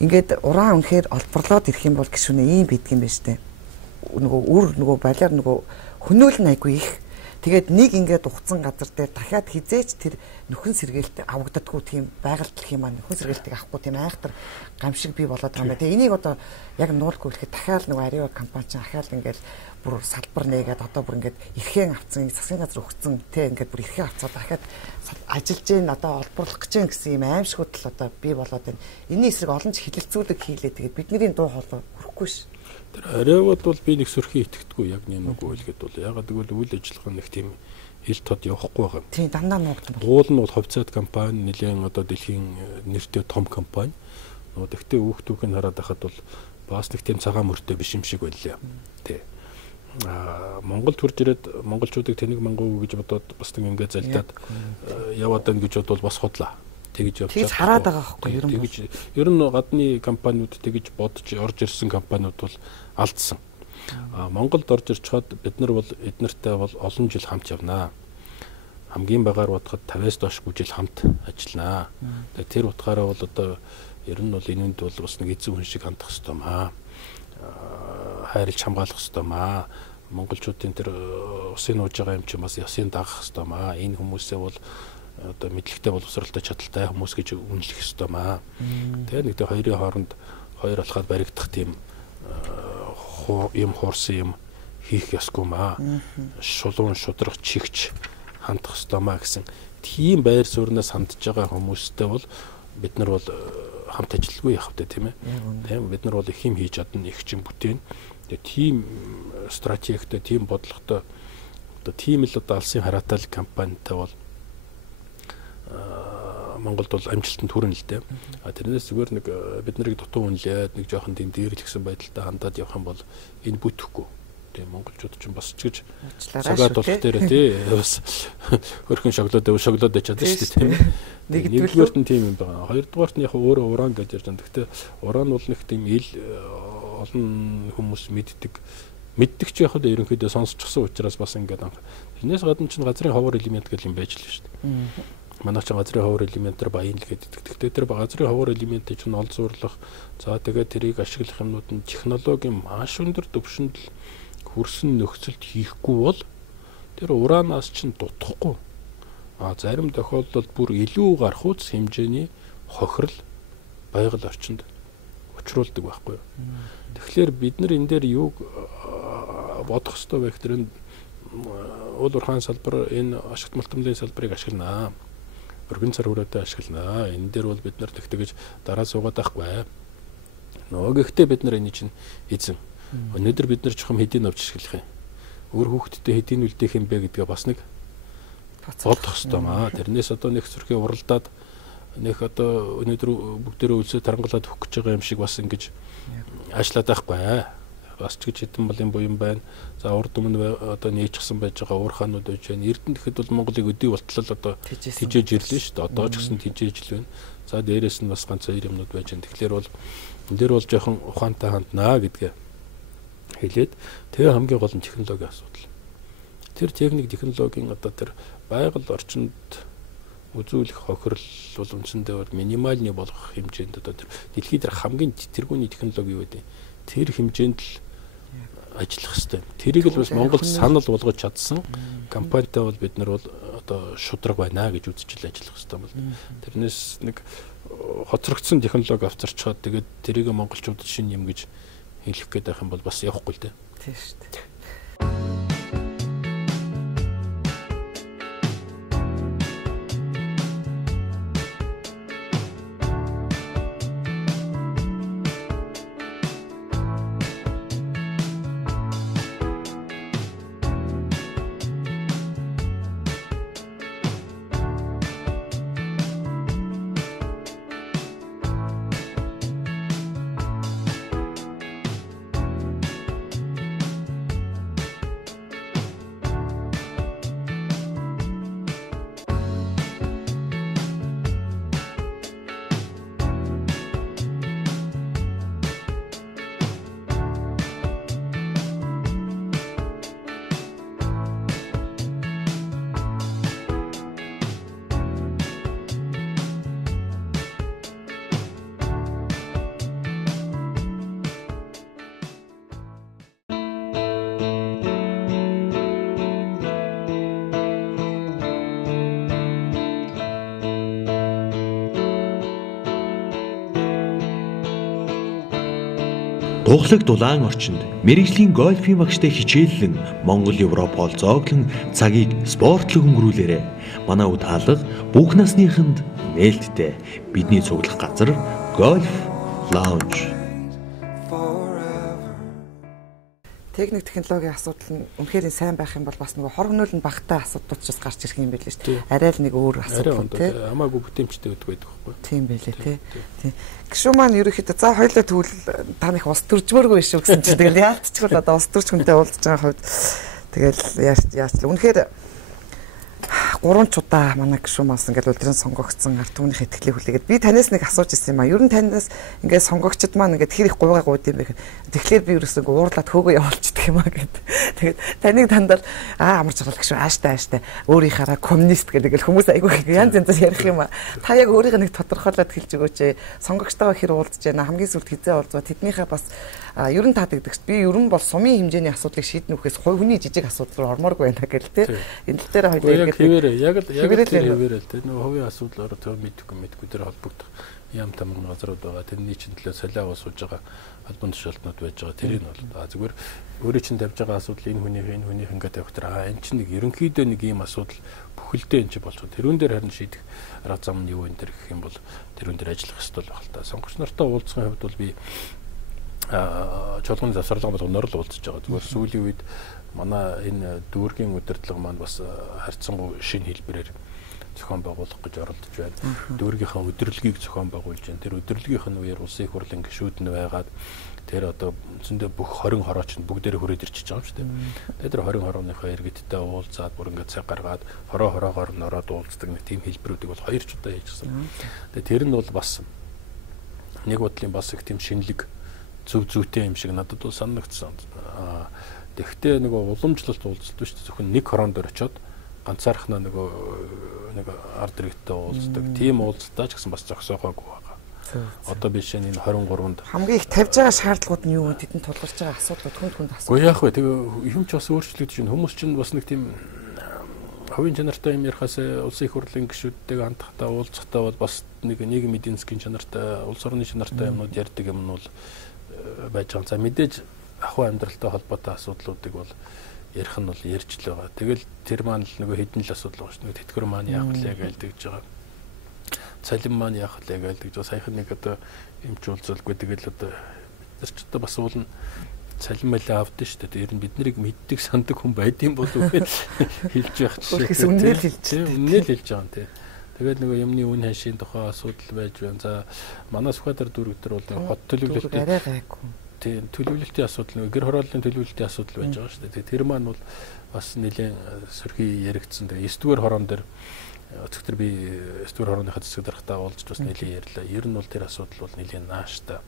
Ингээд уран үнэхээр олборлоод ирэх юм бол гişүнэ ийм бийдэг юм байна шүү дээ. Нөгөө балиар нөгөө хөнөөл нь айгүй их. Тэгээд нэг ингээд ухцсан газар дээр дахиад хизээч тэр нөхөн сэргээлт авагддаггүй тийм байгальтлах юм аа нөхөн сэргээлтийг авахгүй тийм айхтар гамшиг бий болоод байгаа юм байна. Тэгээ энийг одоо яг нуулгүй хэлэхэд дахиад нөгөө Арива компани чинь ахаал ингээд бүр салбар нээгээд одоо бүр ингээд эрхэн авцсан засгийн газар өгцөн тий ингээд бүр эрхэн авцаад дахиад ажиллаж гин одоо олборлох гэж гин гэсэн юм аимшигуд л одоо бий болоод байна. Энийн эсрэг олон ч хилэлцүүлэг хийлээ. Тэгээд бидний дуу хоолой хүрэхгүй ш. Тэр Ариавад бол би нэг сөрхий итгэдэггүй яг нэмээгүй хэлгээд бол ягаад гэвэл үйл ажиллагаа нэг тийм хил тод явахгүй байгаа. Тийм дандаа нуугдсан байна. Уул нь бол хувьцаат компани нэлээд одоо дэлхийн нэртэй том компани. Тэгтээ хүүхдүүхийг хараад байхад бол бас нэг тийм цагаан мөртэй биш юм шиг байлаа. Тий. Монгол төрж ирээд монголчуудыг тэнэг мангуу гэж бодоод бас нэг ингээд залдаад яваад байна гэж бодвол бас хотлаа. Тэгж явж байгаа. Тэгж хараад байгаа байхгүй ер нь. Тэгж ер нь гадны компаниуд тэгж бодож орж ирсэн компаниуд бол алдсан. Монголд орж ирж чад бид нар бол эднэртэй бол олон жил хамт явнаа. Хамгийн багаар бодоход 50-аас доошгүй жил хамт ажилланаа. Тэгээ тэр утгаараа бол одоо ер нь бол энэнд бол бас нэг эзэн хүн шиг хандах хэрэгтэй юм аа. Хайрлж хамгаалах хэрэгтэй юм аа. Монголчуудын тэр усын нууж байгаа юм чинь бас ясын дагах хэрэгтэй юм аа. Энэ хүмүүсээ бол одоо мэдлэгтэй боловсралтай чадaltaй хүмүүс гэж үнэлэх хэрэгтэй юм аа. Тэгээ нэг тэ хоёрын хооронд хоёр алхаад баригдах тийм юм хуурсан юм хийх ёсгүй юм аа. Шулуун шудрах чигч хандах хэрэгтэй юм аа гэсэн тийм байр суурнаас хандж байгаа хүмүүстэй бол бид нар бол хамт ажиллахгүй явах хэрэгтэй тийм ээ. Тийм бид нар бол их юм хийж чадна, их чинь бүтээн. Тэгээ тийм стратегтэй, тийм бодлоготой одоо тийм л одоо алсын хараатай компанитай бол Монголд бол амжилтанд хүрнэ л дээ. Тэрнээс зүгээр нэг бид нарыг дутуу үнэлээд нэг жоохон тийм дээрлэгсэн байдалтай хандаад явах юм бол энэ бүтэхгүй. Тийм монголчууд ч бас ч гэж цагаат болох дээр тий бас хөрхөн шоглоод чаддаг шүү дээ тийм. Нэгдүгээрт нь тийм юм байна. Хоёрдугаарт нь яг өөрөө уран гэж ярьж байгаа. Гэхдээ уран бол нэг тийм ил олон хүмүүс мэддэг ч яг л ерөнхийдөө сонсчихсан учраас бас ингээд байна. Тэрнээс гадна ч газрын ховор элемент гэх юм байж л шүү дээ. Манайх ч газрын ховор элементээр баян л гэдэг. Гэхдээ тэр газрын ховор элементийг чинь ол зуурлах, за тэгээд тэрийг ашиглах юмнууд нь технологийн маш өндөр түвшинд хүрсэн нөхцөлд хийхгүй бол тэр ураанаас чинь дутахгүй. Зарим тохиолдолд бүр илүү гарахуйц хэмжээний хохирол байгаль орчинд учруулдаг байхгүй юу. Тэгэхээр бид нар энэ дээр юуг бодох ёстой вэ гэхээр уул уурхайн салбар энэ ашигт малтмлын салбарыг ашигланаа. Өргөн цар хүрээтэй ашигланаа. Энэ дээр бол бид нар тэгтэж дараа суугаад байхгүй. Гэхдээ бид нар энэ чинь эзэн. Өнөөдөр бид нар чухам хэдийн авч ашиглах юм. Өөр хүүхдтэй хэдийн үлдээх юм бэ гэдгээ бас нэг бодох ёстой маа. Тэрнээс одоо нэг зүрхээ уралдаад нэг одоо өнөөдөр бүгдээрээ үлсээ тарангалаад өгөх гэж байгаа юм шиг бас ингэж ажиллаад байхгүй. Бас ч гэж хэдэн болын буян байна. За урд өмнө одоо нээчихсэн байж байгаа уурхаанууд байж байна. Эрдэнэ гэхэд бол Монголыг өдий болтлол одоо тижээж ирлээ шүү дээ. Одоо ч гэсэн тижээж л байна. За дээрээс нь бас ганц хоёр юмнууд байж байна. Тэгэхээр бол энэ дээр бол жоохон ухаантай ханднаа гэдгээ хэлээд тэгээ хамгийн гол нь технологийн асуудал. Тэр техник технологийн одоо тэр байгаль орчинд үзүүлэх хохирол бол үндсэндээ минимальны болох хэмжээнд одоо тэр дэлхийд хамгийн тэргүүний технологи юу гэдэг. Тэр хэмжээнд л ажиллах хэрэгтэй. Тэрийг л бас Монгол санал болгож чадсан компанитай бол бид нар бол одоо шудраг байна гэж үзчихэл ажиллах хэрэгтэй бол. Тэрнээс нэг хоцрогдсон технологи авчирчаад тэгээд тэрийг монголчуудад шинэ юм гэж хэлэх гээд байх юм бол бас явахгүй л дээ. Тийм шүү дээ. Духлаг дулаан орчинд мэрэгжлийн гольфийн багштай хичээллэн Монгол Европол зооглон цагийг спортлог өнгөрүүлээрэ. Манай үд хаалга бүх насныханд нээлттэй. Бидний цуглах газар Golf Lounge. Техник технологийн асуудал нь үнэхээр сайн байх юм бол бас нөгөө хор хөнөөл нь багтаа асуудлууд ч бас гарч ирэх юм байл л шүү дээ. Арай л нэг өөр асуудал тийм. Хамаагүй бүтээмжтэй байдаг байхгүй. Тийм байлээ тийм. Гişүү маань ерөөхдөө за хоёлоо тэгвэл танах ус төржмөргүй шүү гэсэн чинь тэгэл яалтчихвал одоо ус төрч хүнтэй уулзж байгаа хувьд тэгэл яачлаа. Үнэхээр 3 удаа манай гişүү маас ингээл өдрийн сонгогдсон ард түмнийх итгэлийг хүлээгээд би танаас нэг асууж ирсэн юм а. Ер нь танаас ингээд сонгогчд маань ингээд хэр их гуйгаа гууд юм бэ гэхээр тэгэхээр би ерөөсөө уурлаад хөөгөө явуулчихдаг юм а гэд. Тэгээд таныг дандаа амарч байгаа гişүү ааштай өөрийнхаараа коммунист гэдэг хүмүүс айгүй янз янзаар ярих юм а. Та яг өөрийнхөө нэг тодорхойлоод хэлж өгөөч. Сонгогчтойгоо хэр уулзж байна. Хамгийн сүүлд хизээ уулзва. Тэднийхээ бас ер нь таадагдагч. Би ер нь бол сумын хэмжээний асуудлыг шийднэ үхээс хүний жижиг асуудал руу ормооргүй байна гэл тээ. Энэ тал дээр хоёлаа яг л хэвээрэл тэр нөгөө хувийн асуудлаар тэр мэдгүй тэр холбогдох ям тамир газрууд байгаа. Тэрний чинь төлөө солиа уусууж байгаа албан тушаалтнууд байж байгаа. Тэрийг нь бол зүгээр өөрөө чинь тавьж байгаа асуудал энэ хүнийх ингээд явах тэр энэ чинь нэг ерөнхийдөө нэг ийм асуудал бүхэлдээ энэ чинь болж байгаа. Тэрүүн дээр харин шийдэх арга зам нь юу энэ төр гэх юм бол тэрүүн дээр ажиллах хэрэгтэй л байна л та. Сонгогч нартай уулзахын хувьд бол би чуулганы завсарлага болгоноор л уулзж байгаа. Зүгээр сүүлийн үед манай энэ дүүргийн удирдлага маань бас харьцангуй шинэ хэлбэрээр зохион байгуулах гэж оролдож байна. Дүүргийнхаа удирдлагыг зохион байгуулж байна. Тэр удирдлагын үеэр улсын их хурлын гишүүд нь байгаад тэр одоо зөндөө бүх 20 хорооч нь бүгдээрээ хүрээд ирчихэж байгаа юм шүү дээ. Тэр 20 хорооныхоо иргэдтэй уулзаад бүр ингээд цаг гаргаад хороогоор нь ороод уулздаг нэг тийм хэлбэрүүдийг бол 2 ч удаа хийжсэн. Тэр нь бол бас нэг бодлын бас их тийм шинэлэг зүйтэй юм шиг надад бол санагдсан. Тэгэхдээ нөгөө уламжлалт уулзалт биш зөвхөн нэг хорон дээр очиод ганцаархнаа нэг ард иргэдтэй уулздаг. Тийм уулзалтаа ч гэсэн бас зогсоогоогүй байгаа. Одоо биш энэ 23-нд хамгийн их тавьж байгаа шаардлагууд нь юу вэ? Тэдэнд тулгарч байгаа асуудлууд хүнд асуудал. Гэхдээ яах вэ? Тэгээ юм ч бас өөрчлөгдөж байна. Хүмүүс чинь бас нэг тийм хувийн чанартай юм ярихаас улсын их хурлын гишүүдтэйг хандахтаа уулзахтаа бол бас нэг нийгмийн эдийн засгийн чанартай, улс орны чанартай юмнууд ярьдаг юм нь бол байж байгаа. За мэдээж ахуй амьдралтай холбоотой асуудлуудыг бол ярих нь бол ярьж л байгаа. Тэгэл тэр маань л нөгөө хэдэн л асуудал байгаа шүү. Нөгөө тэтгэр маань яах вэ гэлдэг байгаа. Цалин маань яах вэ гэлдэг. Саяхан нэг одоо эмч уулзалгүй тэгэл одоо тэр ч одоо бас уулна цалин малаа авдсан шүү дээ. Ер нь бид нарыг мэддэг сандаг хүн байдсан болов уу гэж хэлж байх жишээ. Үнээр хэлж байгаа юм тий. Тэгээд нөгөө юмны үн хашийн тухай асуудал байж байна. За манай Сүхбаатар дүүрэг дээр бол хот төлөвлөлт арай гайгүй. Тийм төлөвлөлтийн асуудал нөгөө гэр хорооллын төлөвлөлтийн асуудал байж байгаа шүү дээ. Тэр маань бол бас нэлээд сөрхий яригдсан. Тэгээ 9-р хорон дээр өчигдөр би 9-р хорооныхаа засаг дарагтаа уулзч бас нэлээд ярьлаа. Ер нь бол тэр асуудал бол нэлээд нааштай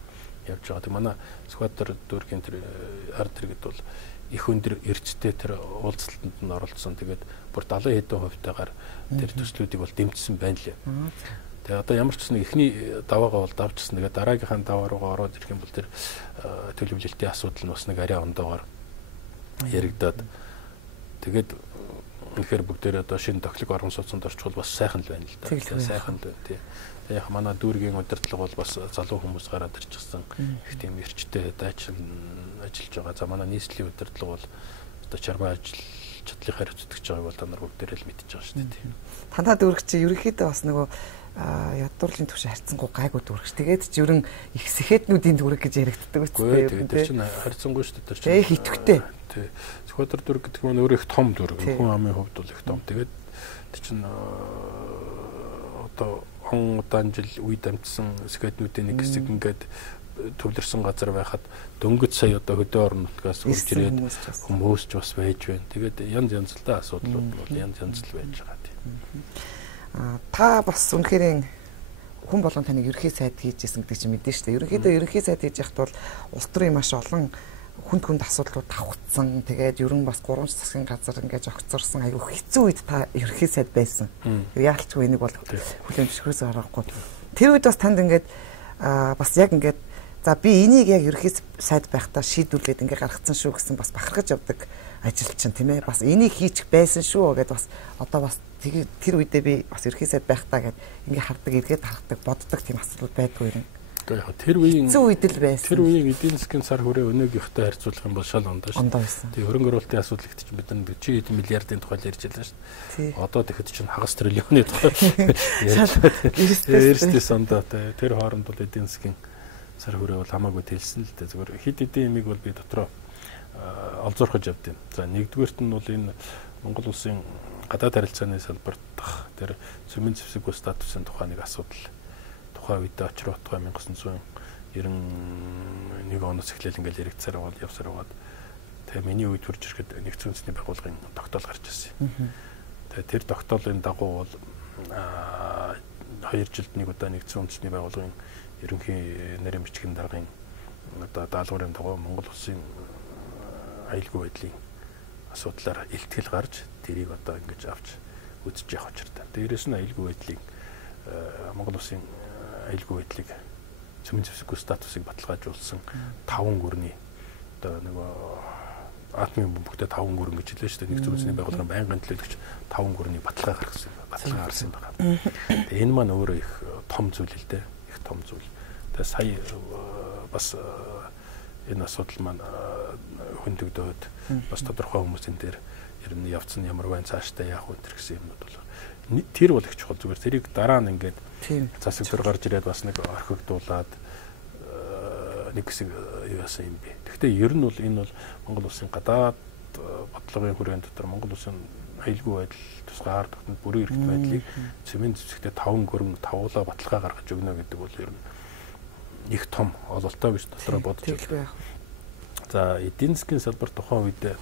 явж байгаа. Тэг манай Сүхбаатар дүүргийн тэр ард иргэд бол их өндөр эрчтэй тэр уулзалтанд нь оролцсон. Тэгээд бүр 70 хэдэн хувьтайгаар тэр төслүүдийг бол дэмжсэн байна лээ. Тэгээ одоо ямар ч гэсэн эхний даваагаа бол давжсан. Тэгээ дараагийнхаа даваа руугаа ороод ирэх юм бол тэр төлөвлөлтийн асуудал нь бас нэг арай ондоогоор яригдаад тэгээд үнэхээр бүгдээрээ одоо шинэ тоглог орон сууцнд орчихвол бас сайхан л байна л да. Сайхан л байна тий. Яг манай дүүргийн удирдлага бол бас залуу хүмүүс гараад ирчихсэн. Их тийм эрчтэй ажиллаж байгаа. За манай нийслэлийн удирдлага бол одоо чармаа ажил чадлыг хариуцдаг байгааг бол та нар бүгдээрээ л мэдчихэж байгаа шүү дээ. Танаа дүүрэг чи ерөнхийдөө бас нөгөө ядуурлын төвшин харьцангуй гайгүй дүүрэгч. Тэгээд ч ерөн их сэхэтнүүдийн дүүрэг гэж яригддаг үстэй. Тэр чинь харьцангуй шүү дээ. Тэр чинь их идэвхтэй. Тий. Сүхбаатар дүүрэг гэдэг нь өөрөө их том дүүрэг. Хүн амын хувьд бол их том. Тэгээд тэр чинь одоо он удаан жил үед амжсан сэхэтнүүдийн нэг хэсэг ингээд төвлөрсөн газар байхад дөнгөж сая одоо хөдөө орон нутгаас үрж ирээд хүмүүс ч бас байж байна. Тэгээд янз янзтай асуудлууд бол янз л байж байгаа тийм. Та бас үнэхээр хүн болгон таныг ерөнхий сайд хийжсэн гэдэг чинь мэдэн шүү дээ. Ерөнхийдөө ерөнхий сайд хийж яхад бол улс төрийн маш олон хүнд асуудлууд давхцсан. Тэгээд ерөн бас 3 засгийн газар ингээд огцорсон айгүй хэцүү үед та ерөнхий сайд байсан. Яалтчгүй энийг бол хүлэмжшгөөс харахгүй. Тэр үед бас танд ингээд бас яг ингээд за би энийг яг ерөнхий сайд байхдаа шийдвэрлээд ингээд гаргацсан шүү гэсэн бас бахархаж явдаг ажил чинь тийм ээ. Бас энийг хийчих байсан шүү гэдээ бас одоо бас тэр үедээ би бас ерөнхий сайд байхдаа гэд ингээд хардаг, эргээд харахдаг, боддог тийм асуудал байдгүй юм. Яг тэр үеийн зүү үед л байсан. Тэр үеийн эдийн засгийн сар хүрээ өнөөгийнхтэй харьцуулах юм бол шал ондоо шүү. Ондоо байсан. Тэгээ хөрөнгө оруулалтын асуудал ихтэй бид нар 40 миллиардын тухай ярьж байлаа шүү. Одоо тэгэхэд чинь хагас триллионы тухай ярьж ондоо тэр хооронд бол эдийн засгийн сар хүрээ бол хамаагүй тэлсэн л дээ. Зүгээр хид эдийн ямиг бол би дотроо олзуурхаж явдیں۔ За нэгдүгээрт нь бол энэ Монгол улсын гадаад харилцааны салбарт дах тэр цөмийн зэвсэг статусын тухай нэг асуудал тухай үед очроо тухай 1991 оноос эхлээл ингээл яригдсаар байгаа явсаар байгаа. Тэгээ миний үед хурж ирэхэд нэгдсэн үндэсний байгууллагын тогтоол гарч ирсэн. Тэгээ тэр тогтоолын дагуу бол 2 жилд нэг удаа нэгдсэн үндэсний байгууллагын ерөнхий нарийн бичгийн даргын одоо даалгаврын дагуу Монгол улсын аюулгүй байдлын асуудлаар илтгэл гарч тэрийг одоо ингэж авч үзэж явах учиртай. Дээрээс нь аюулгүй байдлыг Монгол улсын аюулгүй байдлыг цөмийн зэвсэггүй статусыг баталгаажуулсан 5 гүрний одоо нөгөө атомын бомбогтой 5 гүрэн гэж хэлсэн шүү дээ. Нэгдсэн үндэсний байгууллагын байнгын төлөөлөгч 5 гүрний баталгаа гаргасан байгаа. Тэгээ энэ маань өөрөө их том зүйл л дээ. Их том зүйл. Тэгээ сая бас энэ асуудал маань хөндөгдөөд бас тодорхой хүмүүсийн дээр ер нь явцсан ямар байна цаашдаа яах вэ гэсэн юмнууд бол тэр бол их чухал. Зүгээр тэрийг дараа нь ингээд засаг дээр гарч ирээд бас нэг орхигдуулаад нэг хэсэг яасан юм бэ. Гэхдээ ер нь бол энэ бол Монгол улсын гадаад бодлогын хүрээнд дотор Монгол улсын аюулгүй байдал тусгай ард түмэнд бүрэн эрхт байдлыг цөмийн зэвсэгтээ 5 гүрэн тавуулаа баталгаа гаргаж өгнө гэдэг бол ер нь их том ололтоо гэж дотроо бодож байна. За эдийн засгийн салбар тухайн үед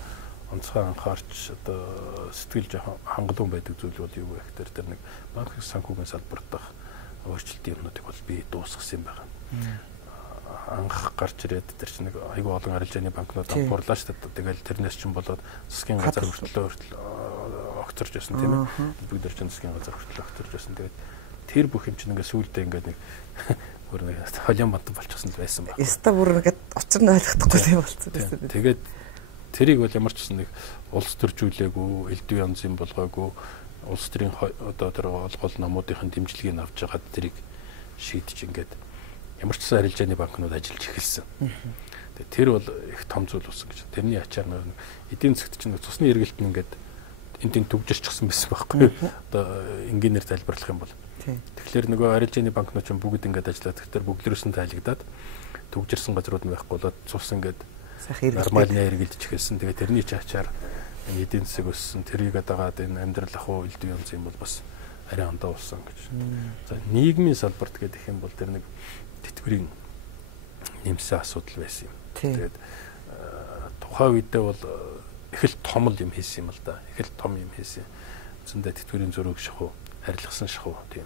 онцгой анхаарч одоо сэтгэл жоохон хангалуун байдаг зүйл бол юу вэ гэхээр тэр нэг банк санхүүгийн салбарт дах өөрчлөлтийн юмнуудыг бол би дуусгасан юм байна. Анх гарч ирээд тэр чинь нэг айгүй олон арилжааны банкнууд ампуурлаа шүү дээ. Тэгэл тэрнээс чинь болоод засгийн газар хүртэл огцорж байсан тийм ээ. Бүгд чинь засгийн газар хүртэл огцорж байсан. Тэгээд тэр бүх юм чинь ингээд сүүлдээ ингээд нэг бүр нэг холион бантан болчихсон л байсан байна. Яста бүр ингээд учир нь ойлгохдохгүй юм болсон байсан. Тэгээд тэрийг бол ямар ч гэсэн нэг улс төржүүлээгүй, элдв янзын болгоогүй, улс төрийн одоо тэр олгол намуудын дэмжлэгийг авч байгаа тэрийг шийдэж ингээд ямар ч гэсэн арилжааны банкнууд ажиллаж эхэлсэн. Тэгээд тэр бол их том зүйл болсон гэж. Тэрний ачаар нэг эдийн засгт чинь цусны эргэлт нь ингээд энд төгжирчихсэн байсан байхгүй юу? Одоо энгийнээр тайлбарлах юм бол. Тэгэхээр нөгөө арилжааны банкнууд чинь бүгд ингээд ажиллаад тэгэхээр бүгдээрээс нь тайлагдаад төгжирсэн газрууд нь байхгүй болоод цус ингээд нормалны эргэлдэж эхэлсэн. Тэгээ тэрний чаачаар эдийн засаг өссөн. Тэрийг дагаад энэ амьдрал ахуй элдв янз юм бол бас арай ондоо болсон гэж. За нийгмийн салбарт гэдэг юм бол тэр нэг тэтгэврийн нэмсэн асуудал байсан юм. Тэгээд тухайн үедээ бол их л том юм хийсэн юм л да. Их л том юм хийсэн. Зөндөө тэтгэврийн зөрүүг шахуу, харилцсан шахуу тийм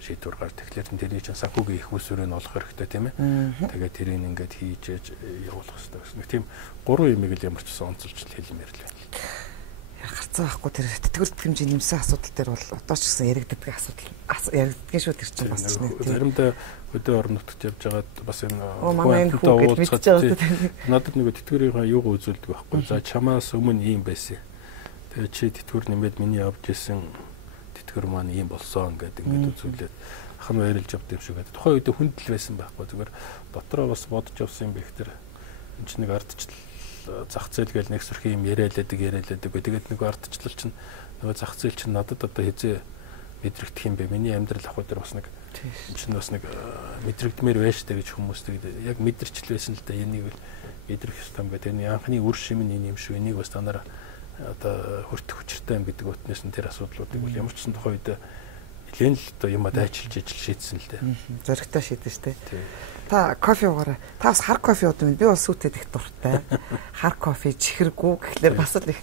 шийдвэр гарч тэгэхээр тэрний чинь санхүүгийн их усүрийг олох хэрэгтэй тийм ээ. Тэгээд тэрийг ингээд хийж явуулах хэрэгтэй гэсэн. Тийм 3 юмыг л ямар ч сан онцолж хэлмээр л байна. Гарцаа байхгүй тэр тэтгэвэр хэмжээ нэмсэн асуудал дээр бол одоо ч гэсэн яригддаг асуудал яригддаг шүү тэр чинь бас чинь. Заримдаа өдөө орон нутгад явж байгаад бас энэ надад нэг тэтгэврийн юугаа үзүүлдэг байхгүй. За чамаас өмнө ийм байсан. Тэгээд чи тэтгэвэр нэмээд миний авч ирсэн тэтгэвэр маань ийм болсон гэдэг ингээд үзүүлээд хан баярлж явд юм шиг гэдэг. Тухайн үед хүндэл байсан байхгүй. Зүгээр дотроо бас бодож явсан юм бэ гэхээр энэ ч нэг ардчлал зах зээл гээл нэг сөрх юм яриалаадаг. Тэгээд нэг ардчлал чинь нөгөө зах зээл чинь надад одоо хизээ мэдрэгдэх юм бэ. Миний амьдрал ахуй дээр бас нэг чинь бас нэг мэдрэгдмээр байж та гэж хүмүүс тэгээд яг мэдэрчл байсан л да. Энийг мэдрэх ёстой юм гэдэг. Энэ анхны үр шим нь энэ юм шүү. Энийг бас та нараа одоо хүртэх хүчтэй юм гэдэг утнаас нь тэр асуудлуудыг бол ямар ч сан тухай үед нэлээд л одоо юм дайчилж ижил шийдсэн л дээ. Зоригтой шийдэн штэ. Та кофе уугаарай. Та бас хар кофе уудсан. Би бас сүйтэд их дуртай. Хар кофе чихэргүй гэхлээр бас л их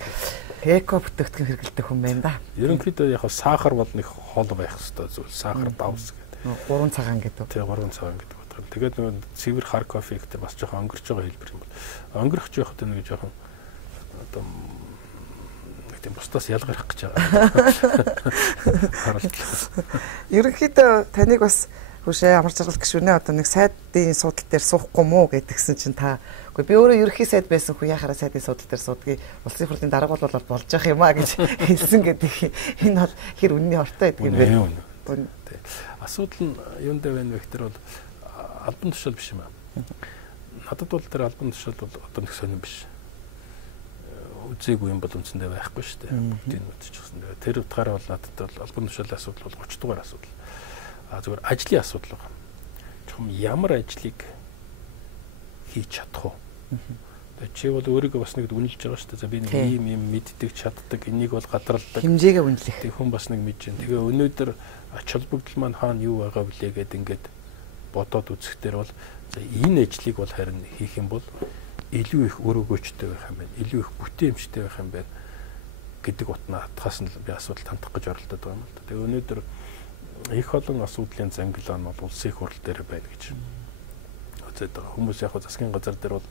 эко бүтээгдэхүүн хэрэглэдэг хүн байна да. Ерөнхийдөө яг сахар бол нэг хол байх хэвээр зүйл. Сахар давс гэдэг. 3 цагаан гэдэг. Тий 3 цагаан гэдэг бодгоо. Тэгээд нөгөө цэвэр хар кофе гэдэг бас жоохон өнгөрч байгаа хэлбэр юм бол. Өнгөрөх жоохот нэг жоохон одоо тийм бусдаас ялгарах гэж байгаа. Ерөнхийдөө таныг бас хүшээ амар жаргал гişүнэ одоо нэг сайдын суудлын дээр суухгүй мүү гэдгсэн чинь та үгүй би өөрөө ерөнхий сайд байсан хүн яхаараа сайдын суудлын дээр суудгийг улсын хурлын дарга бол болж явах юм а гэж хэлсэн гэдэг. Энэ бол хэр үнний ортой гэдэг юм бэ? Асуудал нь юундаа байна вэ гэхээр бол албан тушаал биш юм аа. Надад бол тэр албан тушаал бол одоо нэг сонирн биш. Үзээгүй юм бол үндсэндээ байхгүй шүү дээ. Бүгдийг нь үзчихсэн. Тэр утгаараа бол надад бол албан тушаалын асуудал бол 30 дугаар асуудал. Зүгээр ажлын асуудал байна. Чухам ямар ажлыг хийж чадах уу? Тэгээ чи бол өөрийгөө бас нэг үнэлж байгаа шүү дээ. За би нэг ийм мэддэг, чаддаг, энийг бол гадралдаг. Хэмжээгээ үнэлэх. Тэг хүн бас нэг мэдж байна. Тэгээ өнөөдөр ач холбогдол маань хаана юу байгаа блэ гэдэг ингээд бодоод үзэхдээ бол за энэ ажлыг бол харин хийх юм бол илүү их өрөөгөөчтэй байх юм байна. Илүү их бүтээмжтэй байх юм байна гэдэг утнаа хатгаас нь би асуудал хандах гэж оролдоод байгаа юм л да. Тэгээ өнөөдөр их олон асуудлын зангилаа нь бол улсын их хурл дээр байна гэж үзээд байгаа. Хүмүүс яг засгийн газар дээр бол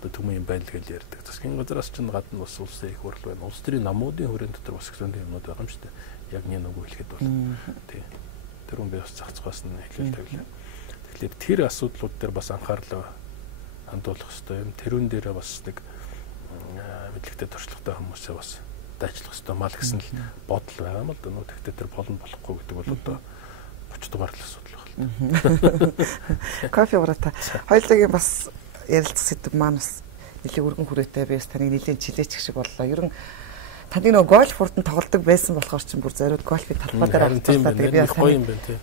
одоо түмэн юм байна л гэж ярьдаг. Засгийн газараас ч гадна бас улсын их хурл байна. Улс төрийн намуудын хүрээнд дотор бас гэсэн юмнууд байгаа юм шүү дээ. Яг нэг үг хэлэхэд бол тий. Тэр хүн би бас цацгаас нь хэлэл тавилаа. Тэгэхээр тэр асуудлууд дээр бас анхаарлаа хандуулах хэрэгтэй юм. Тэрүүн дээрээ бас нэг мэдлэгтэй туршлагатай хүмүүсээ бас дайчлах хэрэгтэй мал гэсэн л бодол байгаа юм л да. Тэгтээ тэр болохгүй гэдэг бол одоо 30 дугаар л асуудал байна. Кофе урата. Хоёулаа бас ярилцах сэдв маань бас нэлийн өргөн хүрээтэй би бас таныг нэлийн чилээч шиг боллоо. Ер нь таны нөгөө гольф хурдан тоглодог байсан болохоор ч бүр зориуд гольфын талбай дээр авчихлаа. Тэгээ би бас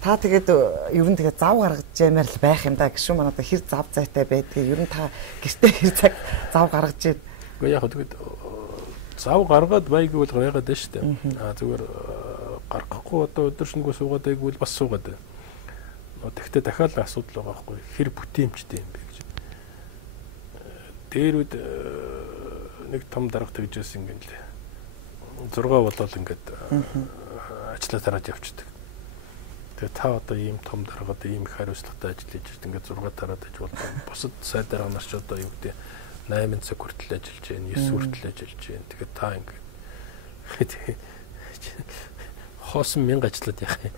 та тэгээд ер нь тэгээд зав гаргаж ямаар л байх юм да гэж шүү. Манайда хэр зав зайтай байдгийг ер нь та гэртээ хэр цаг зав гаргаж ийн. Гэхдээ яг тэгээд зав гаргаад байг бол гаргаад байна шүү дээ. Зүгээр гаргахгүй одоо өдөршөнгөө суугаад байг бол бас суугаад байна. Тэгтээ дахиад асуудал байгаа байхгүй хэр бүтээмжтэй юм бэ гэж. Дээрүүд нэг том дарга тэгжээс ингээд л 6 болол ингээд ажиллаа тараад явчихдаг. Тэгээ та одоо ийм том даргад ийм их хариуцлагатай ажиллаж ирд ингээд 6 тараад аж бол бусад сайд дарга нар ч одоо юу гэдэг 8 цаг хүртэл ажиллаж байна, 9 хүртэл ажиллаж байна. Тэгээд та ингээд хоосон 1000 ажиллаад яах юм.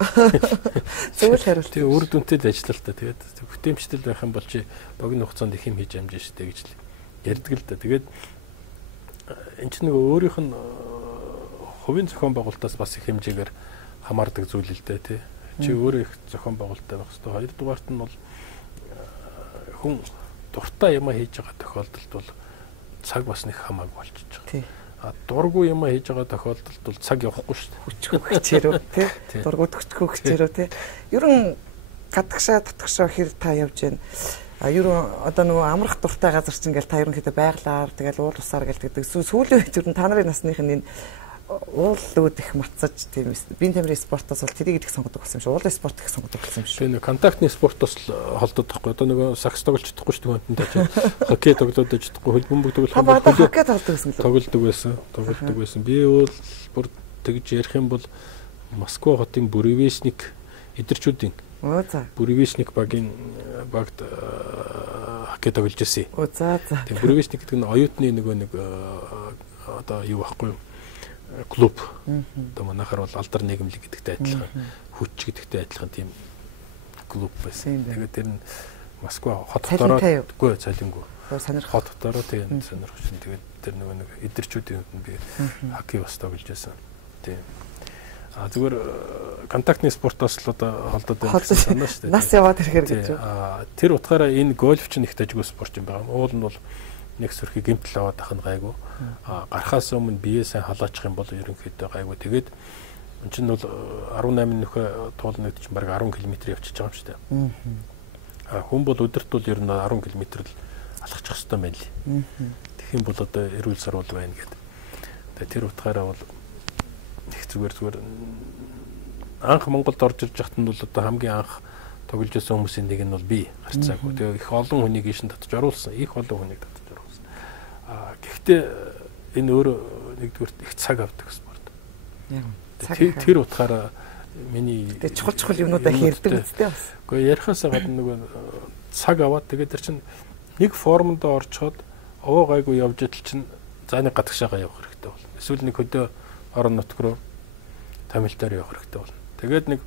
Зөвхөн хариулт. Тэгээ үр дүнтэй л ажиллаа л та. Тэгээд бүтээмжтэй байх юм бол чи богино хугацаанд их юм хийж амжина шүү дээ гэж л ярьдаг л да. Тэгээд энэ ч нэг өөрийнх нь хувийн зохион байгуулалтаас бас их хэмжээгээр хамаардаг зүйл л дээ тий. Чи өөрөө их зохион байгуулалттай байх хэрэгтэй. Хоёрдугаарт нь бол хүн дуртай юм хийж байгаа тохиолдолд бол цаг бас нэг хамаагүй болчихж байгаа. Тий. Дургүй юм хийж байгаа тохиолдолд бол цаг явахгүй шүү дээ. Хүчгүй хичээрөө тий. Дургууд хүчгүй хичээрөө тий. Ер нь гадагшаа татгшаа хэр та явж байна. Ер нь одоо нөгөө амрах дуртай газар чинь ингээл та ерөнхийдөө байглаар тэгэл уул усаар гэлдэг. Сүүлийн үед ер нь та нарын насных нь энэ уулууд их мацаж тийм биеийн тамирын спортоос бол тэрийг идэх сонгодог болсон юм шиг. Уулын спорт их сонгодог болсон юм шиг. Тэгээ контактны спортоос холдоод тахгүй. Одоо нөгөө сакс тоглож чадахгүй шүү дээ хүнтэй чинь. Хоккей тоглоод чадахгүй, хөлбөмбөг тоглох. Хоккей тоглодог байсан лээ. Тоглодог байсан. Би бол бүр тэгж ярих юм бол Москва хотын Буревестник эдэрчүүдийн Буревестник багт хоккей тоглож байсан. Тэгээ Буревестник гэдэг нь оюутны нөгөө нэг одоо юу байхгүй юу? Клуб. Одоо манайхаар бол алдар нийгэмлэг гэдэгтэй адилхан, хүч гэдэгтэй адилхан тийм клуб байсан. Тэгээд тэр нь Москва хот дотороо үгүй цалингүй. Хот дотороо тийм сонирхож. Тэгээд тэр нэг эдэрчүүдийн би хоккей бас тоглож байсан. Тийм. Зүгээр контактны спортоос л одоо холдоод байна гэсэн санаа шүү дээ. Нас яваад ирэхээр гэж. Тэр утгаараа энэ гольф ч нэг дажгүй спорт юм байна. Уул нь бол нэг сөрхий гэмтэл аваад ахын гайгүй. Гарахаас өмнө бие сайн халаачих юм бол ерөнхийдөө гайгүй. Тэгээд энэ чинь бол 18 нөхөө туулнууд чинь бараг 10 км явчихж байгаа юм шүү дээ. Хүн бол өдөрт бол ер нь 10 км л алхачих хэвээр байна лээ. Тэгэх юм бол одоо эрүүл сар бол байна гэдэг. Тэгээд тэр утгаараа бол их зүгээр анх Монголд орж ирж байхад нь бол одоо хамгийн анх тоглож байсан хүмүүсийн нэг нь бол би гарцаагүй. Тэгээ их олон хүнийг ийш татж оруулсан. Их олон хүнийг татж оруулсан. Гэхдээ энэ өөрөө нэгдүгээр их цаг авдаг спорт. Тэр утгаараа миний чухал юмнуудаа хийрдэг үстэй бас. Гэхдээ ярихаас гадна нөгөө цаг аваад тэгээд тэр чинь нэг формонд орчоод овоо гайгүй явж идэл чинь за нэг гадагшаага явах хэрэгтэй бол. Эсвэл нэг хөдөө орон нутг руу тамилтаар явах хэрэгтэй бол. Тэгээд нэг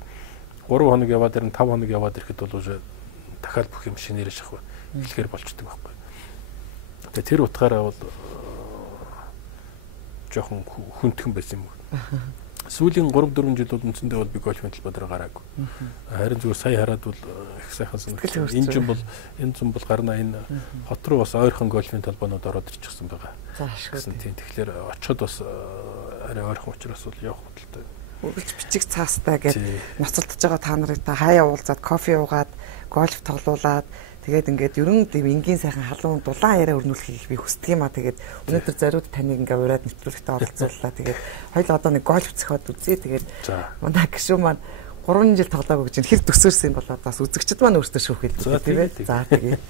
3 хоног яваад ирэн 5 хоног яваад ирэхэд бол уже дахиад бүх юм шинээр шахах хэлэхэр болчдөг байхгүй. Тэгээд тэр утгаараа бол жоохон хүндхэн байсан юм. сүүлийн 3-4 жил бол үндсэндээ бол би гольфын талбай дээр гараагүй. Харин зүгээр сая хараад бол их сайхан санагдсан. Энэ зам бол гарна энэ хот руу бас ойрхон гольфын талбайнууд ороод ирчихсэн байгаа. Заашгүй. Тэгэхээр очиход бас арай ойрхон учраас бол явах хөдөлтэй. Үргэлж бичиг цаастай гэж ноцолдож байгаа та нарыг та хаяа уулзаад кофе уугаад гольф тоглуулад тэгээд ингээд ерөн тийм энгийн сайхан халуун дулаан яриа өрнүүлэхийг би хүсдэг юм а. Тэгээд өнөөдөр зариуд таныг ингээ ураад нэвтрүүлэгтээ оролцууллаа. Тэгээд хоёул одоо нэг гольф цохоод үзье. Тэгээд манай гişүү маань 3 жил тоглоагүй гэж хэр төсөөрсөн юм болоо бас үзэгчд маань өөртөө шүүхэлдэг тийм ээ. За тэгээд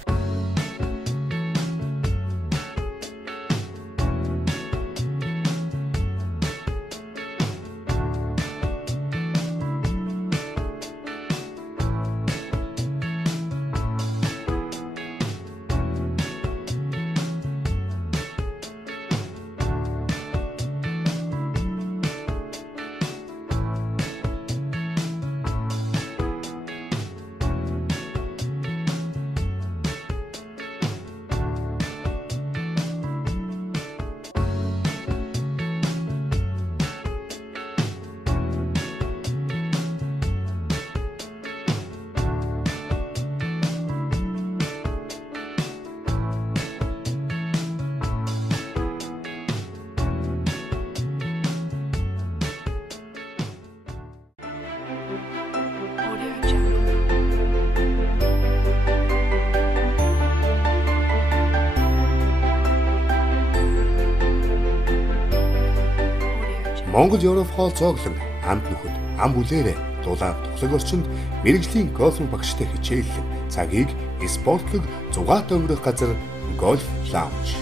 Монгол Европол зооглон амд нөхөд ам бүлээрээ дулаан тухлаг орчинд мэрэгжлийн гольф багштай хичээллэн цагийг спортлог зугаатай өнгөрөх газар гольф лаунж.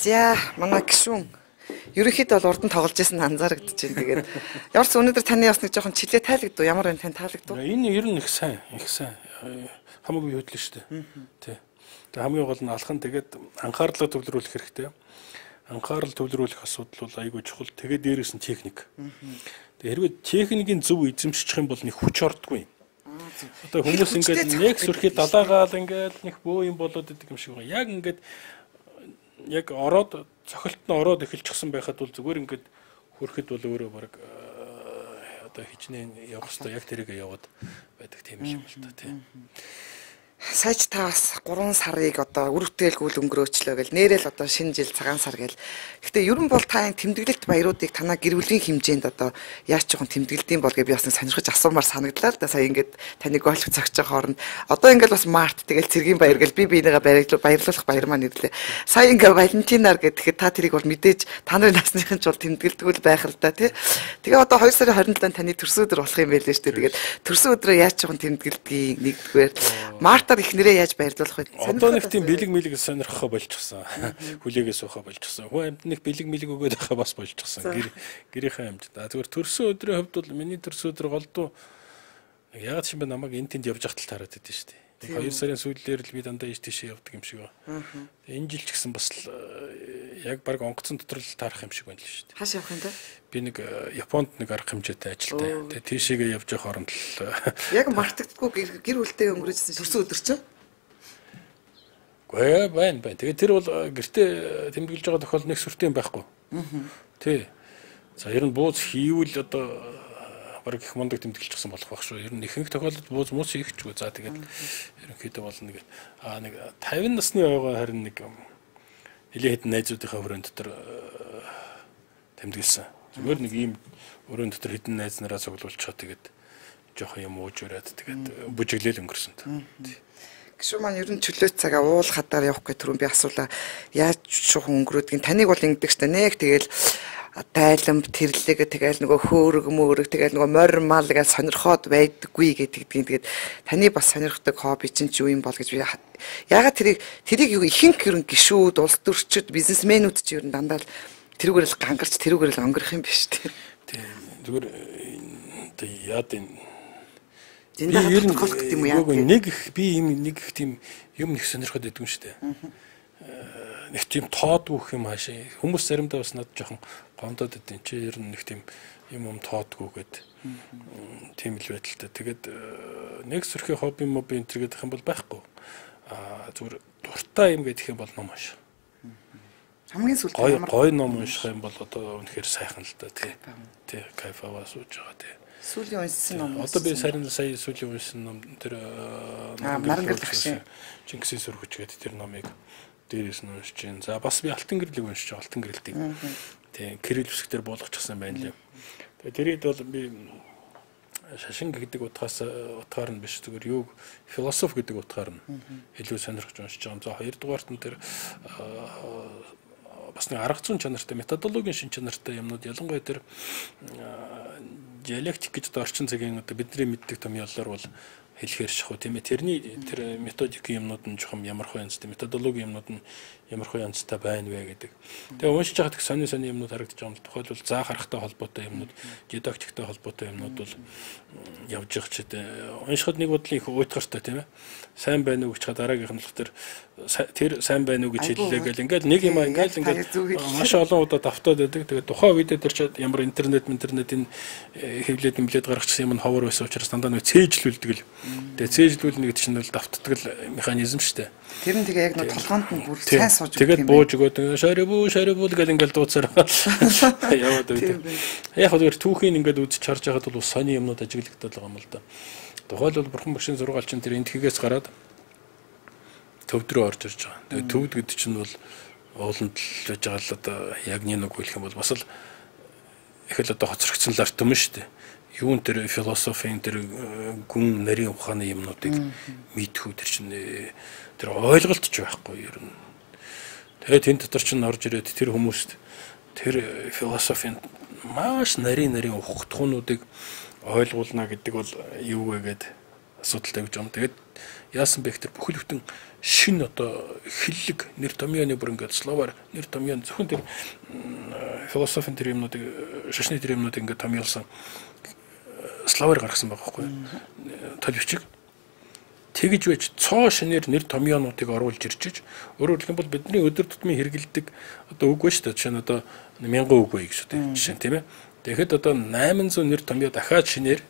За манай гişүүн ерөнхийдөө бол урд нь тоглож байсан анзаарэгдэж байна. Тэгээд ямар ч өнөөдөр таны бас нэг жоохон чилээ таалагдав. Ямар байна тань таалагдав? Энэ ер нь их сайн. Хамаагүй хөдлөн шүү дээ. Тий. Тэгээ хамгийн гол нь алхан тэгээд анхаарлаа төвлөрүүлэх хэрэгтэй. Анхаарал төвлөрүүлэх асуудал бол айгүй чухал. Тэгээд дээрээс нь техник. Тэгээ хэрвээ техникийн зөв эзэмшчих юм бол нэг хүч ордгүй. Одоо хүмүүс ингээд нэг сүрхий далаагаал ингээд нэг бөө юм болоод идэг юм шиг байгаа. Яг ингээд яг ороод цохилт нь ороод эхэлчихсэн байхад бол зүгээр ингээд хөрөхөд бол өөрөө баг одоо хичнээн явах хэрэгтэй. Яг тэрийгээ яваад байдаг тийм юм л та тийм. Саяч та бас 3 сарыг одоо үр бүтээлгүүл өнгөрөөчлөө гэл нэрэл одоо шинэ жил цагаан сар гэл. Гэхдээ ерөн бол та энэ тэмдэглэлт баяруудыг танаа гэр бүлийн хэмжээнд одоо яаж жоохон тэмдэглэдэм бол гэж би бас сонирхож асуумаар санагдлаа л да. Сая ингээд таны гольф цогч байгаа хооронд одоо ингээд бас март тэгэл цэргийн баяр гэл би энийгээ баярлуулах баяр маань нэрлээ. Сая ингээд Валентинаар гэхэд та тэрийг бол мэдээж та нарын насныхын ч бол тэмдэглэдэггүй байх л да тий. Тэгээ одоо 2 сарын 27-нд таны төрсөн өдөр болох юм байл л шүү дээ. Тэгээд төрсөн өдрөө яаж жоохон тэмдэглэдгийг нэгдүгээр март ихнэрээ яаж баярлуулах вэ? Одоо нэг тийм бэлэг мэлэг сонирхохоо болчихсон. Хүлээгээс уухаа болчихсон. Хүн амьд нэг бэлэг мэлэг өгөөд байхаа бас болчихсон. Гэрийнхээ амьд. Зүгээр төрсөн өдрийн хувьд бол миний төрсөн өдөр голдуу яагаад ч юм бэ намайг энэ тэнд явж ахтал тараад идэв шүү дээ. 2 сарын сүүлээр л би дандаа ийш тийшээ явдаг юм шиг байна. Энэ жил ч гэсэн бас яг баг онгоцон дотор л таарах юм шиг байна л шүү дээ. Хааш явах юм бэ? Би нэг Японд нэг арга хэмжээтэй ажилтай. Тэгээ тийшээгээ явж явах хооронд л яг мартагддаггүй гэр бүлтэй өнгөрөөжсэн төрсөн өдөр чинь. Гээ байна. Тэгээ тэр бол гэртээ тэмдэглэж байгаа тохиолдол нэг сүртэй юм байхгүй. Тий. За ер нь бууз хийвэл одоо бараг их мундаг тэмдэглэжсэн болох байх шүү. Ер нь ихэнх тохиолдолд бууз мууц хийчихгүй. За тэгээд ерөнхийдөө бол нэг 50 насны ойгоо харин нэг нэлээд хэдэн найзуудынхаа хүрээнд дотор тэмдэглэсэн. Зүгээр нэг ийм өрөөнд дотор хэдэн найз нараа цуглуулчихаа тэгээд жоохон юм ууж өрөөд тэгээд бүжиглээл өнгөрсөн. Гişүү маань ер нь чөлөөт цагаа уул хадаар явах гэж түрүүн би асуулаа. Яаж шухан өнгөрөөдгийг таныг бол ингэдэг штэ нэг тэгэл тайлам тэрлэг тэгэл нөгөө хөөрөг мөөрөг тэгэл нөгөө морь мал гэж сонирхоод байдаггүй гэдгийг тэгээд таны бас сонирхдаг хобби чинь ч юу юм бол гэж би ягаад тэрийг юу ихэнх ерөн гişүүд улс төрчид бизнесмэнүүд ч ер нь дандаа тэрүүгээр л гангарч тэрүүгээр л өнгөрөх юм биш үү? Тийм зүгээр яад энэ ер нь болох гэдэг юм яа. Нэг их тийм юм нэг сонирхоод байдгүй юм шүү дээ. Нэг тийм тоодгүй юм хаашаа. Хүмүүс заримдаа бас надад жоохон гомдоод идэв. Чи ер нь нэг тийм юм тоодгүй гэд. Тийм л байдалтай. Тэгээд нэг сөрхий хобби мобби энэ төргээд их юм бол байхгүй. зүгээр дуртай юм гэдэг юм бол ном унш. Хамгийн сүүлд гой ном унших юм бол одоо үнэхээр сайхан л да тий. Кайф аваа сууж байгаа тий. Сүүлийн уншсан ном. Одоо би сая сүүлийн уншсан ном тэр Марангал багшийн Чингисийн сүргүч гэдэг тэр номыг дээрээс нь уншиж байна. За бас би Алтан гэрлийг уншиж байгаа. Алтан гэрэлтийг. Тий. Кирилл үсгээр болгочихсан байна лээ. Тэгээ тэрийд бол би шашин гэдэг утгаар нь биш зүгээр юу философи гэдэг утгаар нь илүү сонирхож уншиж байгаа. За хоёрдугаарт нь тэр бас нэг арга зүйн чанартай методологийн шин чанартай юмнууд ялангуяа тэр диалектик гэж орчин цагийн одоо бидний мэддэг томьёолоор бол хэлэхээр шахуу тийм ээ. Тэрний тэр методикийн юмнууд нь жоохон ямархуу янзтай, методологийн юмнууд нь ямархуу янзтай байна вэ гэдэг. Тэгээ уншиж байхад их сони юмнууд харагдаж байгаа юм. Тухайлбал заа харахтай холбоотой юмнууд, дидактиктэй холбоотой юмнууд бол явж байгаа ч гэдэг. Уншихад нэг бодлын их уйтгартай тийм ээ. Сайн байна уу гэж дараагийнх нь л тэр сайн байна уу гэж хэллээ гэл ингээл нэг юм ингээл маш олон удаа давтаад байдаг. Тэгээ тухайн үед тэр ч ямар интернетийн хэвлээд имлээд гаргачихсан юм нь ховор байсан учраас дандаа нэг цээжлүүлдэг л. Тэгээ цээжлүүлнэ гэдэг чинь бол давтдаг л механизм шүү дээ. Тэр нь тэгээ яг нэг толгоонд нь бүр сайн сууж өгдөг юм. Тэгээд бууж өгөөд шарибүү гэл ингээл дууцаар яваад байдаг. Яг л түүхийн ингээд үзэж харж байхад бол сони юмнууд ажиглагдаад байгаа юм л да. Тухайлбал бурхан багшийн сургаалч энэ энтхгээс гараад төвд рүү орж ирж байгаа. Тэгээ төвд гэдэг чинь бол ууланд л байж байгаа л одоо яг нэг хэлэх юм бол бас л их л одоо хоцрогдсон л арт юм шүү дээ. Юун тэр философийн тэр гүн нарийн ухааны юмнуудыг мэдхүү тэр чинь тэр ойлголт ч байхгүй ер нь. Тэгээд энэ дотор чинь орж ирээд тэр хүмүүст тэр философийн маш нарийн ухтхуунуудыг ойлгуулна гэдэг бол юу вэ гэд асуудалтай гэж юм. Тэгээд яасан бэ гэхээр бүхэл бүтэн шин одоо хиллэг нэр томьёоны бүр ингээд словаар нэр томьёон зөвхөн тэр философийн тэр юмнуудыг шашны тэр юмнуудыг ингээд томьёолсон словаар гаргасан байгаа байхгүй тол бичиг тэгж байж цоо шинээр нэр томьёонуудыг оруулж ирчиж өөрөөр хэлбэл бидний өдөр тутмын хэрэгэлдэг одоо үг ба шүү дээ. Жишээ нь одоо 1000 үг бай гэж үү жишээ нь тийм ээ. Тэгэхэд одоо 800 нэр томьёо дахиад шинээр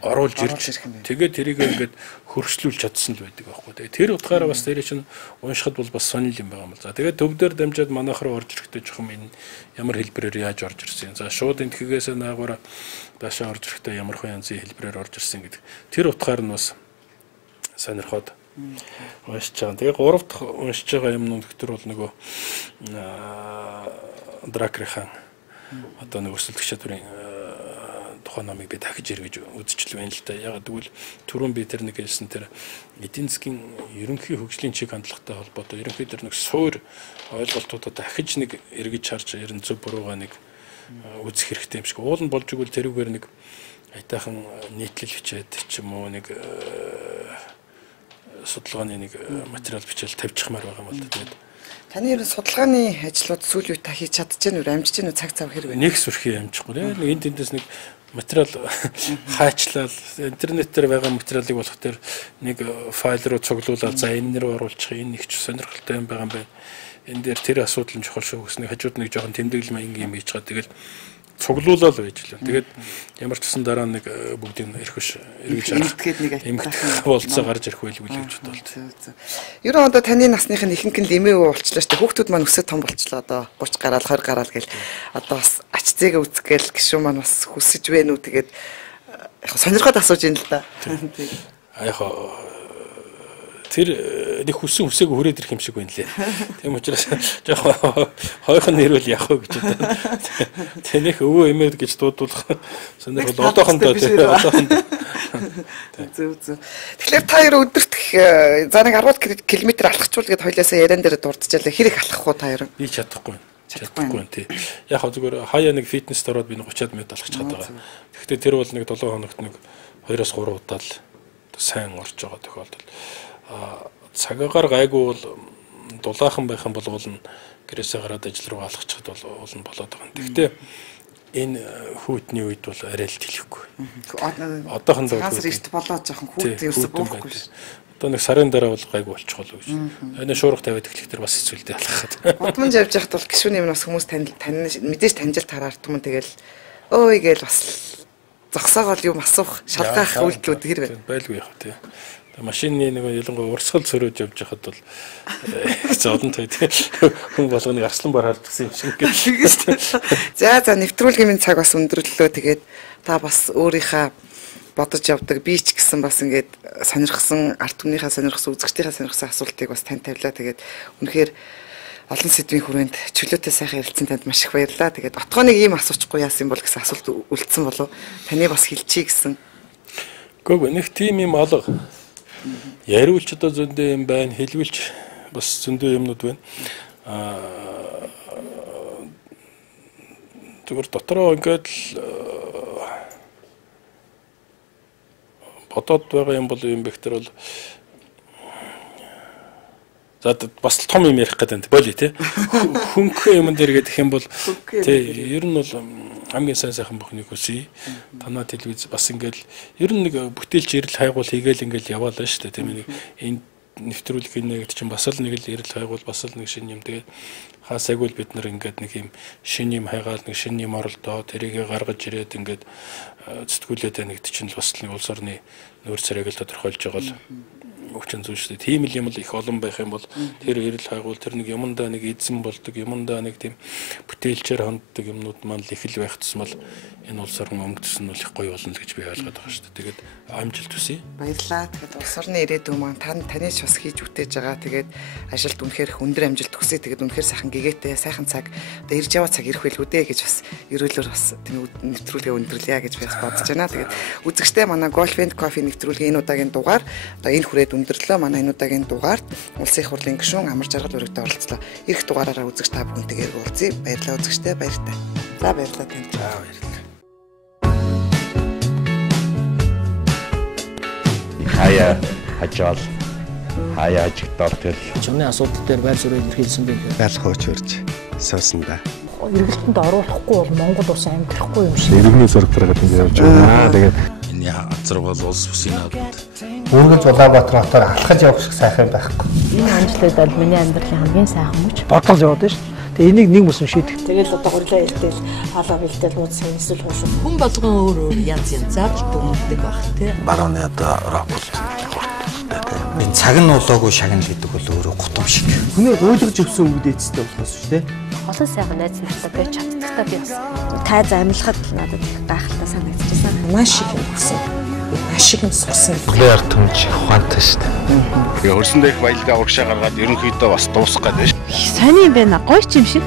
оруулж ирж тэгээд тэрийг ингээд хөрслүүлж чадсан л байдаг байхгүй. Тэгээд тэр утгаараа бас тэр чинь уншихад бол бас сонир юм байгаа юм л. За тэгээд төвдөр дамжаад манайх руу орж ирэхдээ жоохон энэ ямар хэлбэрээр яаж орж ирсэн. За шууд энтхгээс наагаараа даашаа орж ирэхдээ ямар хөө янзын хэлбэрээр орж ирсэн гэдэг. Тэр утгаар нь бас сонирхоод уншиж байгаа. Тэгээд гурав дахь уншиж байгаа юмнууд дотор бол нөгөө Дракрийн одоо нэг өрсөлдөх чадварын тухайн номыг би дахиж эргэж үзчихл байна л да. Яг тэгвэл түрүүн би тэр нэг хэлсэн тэр эдийн засгийн ерөнхий хөгжлийн чиг хандлагатай холбоотой ерөнхий тэр нэг суур ойлголтуудаа дахиж нэг эргэж харж ерэн зөв буруугаа нэг үзэх хэрэгтэй юм шиг. Уул нь болж игэл тэрүүгээр нэг айтайхан нийтлэл хичээд ч юм уу нэг судалгааны нэг материал бичээл тавьчихмаар байгаа юм л да. Тэгээд таны ер нь судалгааны ажлууд сүүлийн үед та хийж чадчихэв нүр амжиж гэнэ цаг цав хэрэг нэг сүрхий амжихгүй нэг энд тэндээс нэг материал хаачлал интернетээр байгаа материалыг болох тэр нэг файл руу цуглуулаад за энэ нэр оруулчих энэ их ч сонирхолтой юм байгаа юм байна. Энэ дээр тэр асуудал нь чухал шүү гэснээр хажууд нэг жоохон тэмдэглэл маягийн юм хийж чад тэгэл цуглуулаад байж лээ. Тэгээд ямар ч гэсэн дараа нэг бүгдийг ирэх биш эргэж харах нэг болцоо гарч ирэх байлгүй л гэж бодлоо. Ер нь одоо таны насных нь ихэнх нь лимээ болчлаа шүү дээ. Хүүхдүүд маань өсөд том болчлоо одоо 30 гараал 20 гараал гэл одоо бас ач зээгээ үзгээл гişүүн маань бас хүсэж байна уу тэгээд яг сонирхоод асууж ин л да. Яг тэр нэг хүсээгүй хүрээд ирэх юм шиг байна лээ. Тийм учраас жоохон хойхон нэрвэл яах вэ гэж бодоо. Тэ нэг өвөө эмээд гэж дуудуулах сонирхол одоохондоо одоохондоо. Тэгэхээр та хоёр өдөрт за нэг 10 км алхачвал гэд хоёлаасаа яриан дээр дурдчихлаа. Хэрэг алхах уу та хоёр? Би чадахгүй. Чадахгүй тий. Яг зүгээр хаяа нэг фитнест ороод би 30 минут алхаж чад байгаа. Гэхдээ тэр бол нэг 7 хоногт нэг 2-3 удаа л сайн орж байгаа тохиолдол. Цагаагаар гайгүй бол дулаахан байх юм бол уулна гэрээсээ гараад ажил руу алхачихад бол уулна болоод байгаа. Гэхдээ энэ хүүтний үед бол арай л тэлэхгүй. Одоохондоо хасар эрт болоод жоохон хүүт ерөөсөө буухгүй. Одоо нэг сарын дараа бол гайгүй болчихгоо л гэж. Энэ шуурга тавиад эхлэх тэр бас хэцүүлдэ алхахад. Удман явж байхад бол гişүүний юм бас хүмүүс мэдээж танилт хараар түмэн тэгэл өөй гээл бас зогсоогоол юм асуух шалгаах үйлдэлүүд хэр вэ? Байлгүй яах тий. машины нэг ялангуяа урсгал сөрөөж явж байхад бол зодон той хүн болгоныг арслан бар харчихсан юм шиг ингээд. За нэвтрүүлгийн минь цаг бас өндөрлөө. Тэгээд та бас өөрийнхөө бодож явдаг би ч гэсэн бас ингээд сонирхсан арт түмнийхээ сонирхсан үзэгчдийнхээ сонирхсан асуултыг бас тань тавилаа. Тэгээд үнэхээр олон сэдвийн хүрээнд чөлөөтэй сайхан ярилцсан танд маш их баярлалаа. Тэгээд отгооныг ийм асуучихгүй яасан бол гэсэн асуулт үлдсэн болов. Таны бас хэлчихье гэсэн. Гэхдээ нэг тийм юм алга. Яриулч одоо зөндөө юм байна, хэлвэлч бас зөндөө юмнууд байна. Зүгээр дотроо ингээд бодоод байгаа юм бол юм бэхтэр бол за бас том юм ярих гэдэг боли тий. Хөнгөн юм дээр гэх юм бол тий ер нь бол хамгийн сайхан бүхнийг хүсье. Танаа телевиз бас ингээл ер нь нэг бүтээлч ирэл хайгуул хийгээл ингээл яваалаа шүү дээ. Тийм нэг энэ нэвтрүүлгийн нэг чинь бас л нэг л ирэл хайгуул бас л нэг шинэ юм. Тэгээд хаасайгүй бид нар ингээд нэг юм шинэ юм хайгаал нэг шинэ юм оролдоо тэрийг гаргаж ирээд ингээд зэтгүүлээд нэгт чинь бас нэг улс орны нүүр царайг л тодорхойлж байгаа л өвчин зүйл шүү дээ. Тийм л юм л их олон байх юм бол тэр ирэл хайгуул тэр нэг юмдаа нэг эзэн болдог юмдаа нэг тийм бүтээлчээр ханддаг юмнууд маань л их л байх тусмал энэ улс орн өнгөсөн нь их гоё болно л гэж би ойлгоод байгаа шүү дээ. Тэгээд амжилт хүсье. Баярлалаа. Тэгээд улс орны ирээдүйн маань таны ч бас хийж үтээж байгаа. Тэгээд ажилд үнэхээр өндөр амжилт хүсье. Тэгээд үнэхээр сайхан гэгээтэй сайхан цаг одоо ирж яваа цаг ирэх байлгүй дээ гэж бас ерөөлөөр бас тийм нэвтрүүлгээ өндөрлөе гэж би бас бодож байна. Тэгээд үзэгчтэй манай Golf and Coffee нэвтрүүлгийн энэ удаагийн дугаар одоо энэ хүрээд өндөрлөө. Манай энэ удаагийн дугаард улсын их хурлын гишүүн Амар Жаргал өргөдөө оролцлоо. Ирэх дугаараараа үзэгч та бүхэнтэйгээ уулзъя. Баярлалаа үзэгчтэй баяртай. За баярлалаа танд. За баярлалаа. Хаяа хажаал хаяа ажигдал тэл Чамны асуудал дээр байр суурийг илэрхийлсэн бэ гэхээр Байл хооч урьж суусан да. Эргэлтэнд оруулахгүй бол Монгол улс амьдрахгүй юм шиг. иргэний зураг гаргаад ингэ явж байна. Тэгээд энэ азар бол улс бүсийн наадад Үргэлж Улаанбаатар хотоор алхаж явах шиг сайхан байхгүй. Энэ амжилтад бол миний амьдралын хамгийн сайхан мөч. бодгол яваад байна шүү дээ. Тэгээ энийг нэг бүсэн шийдэх. Тэгэл одоо хурлаа хэлтэл хоолоо бэлтэл ууцсан эсвэл хуушин. Хүн болгон өөр өөр янз янзаар дүндэг баг тий. Барууны одоо рокл. Энэ цаг нь болоогүй шагнал гэдэг бол өөрөө гутам шиг. Хүний ойлгож өгсөн үг дээдстэй болохоос шүү дээ. Олон сайхан найз нартай байж чаддагтай би бас. Тайз амьлахад надад их гайхалтай санагдчихсан. Маш их юм болсон. Маш их сонссон. Плеер түнч ухаантай шүү дээ. тэгээ хөрсөндөө их баялгаа урагшаа гаргаад ерөнхийдөө бас дуусах гэдэг. Сони юм байна. Гоё ч юм шиг.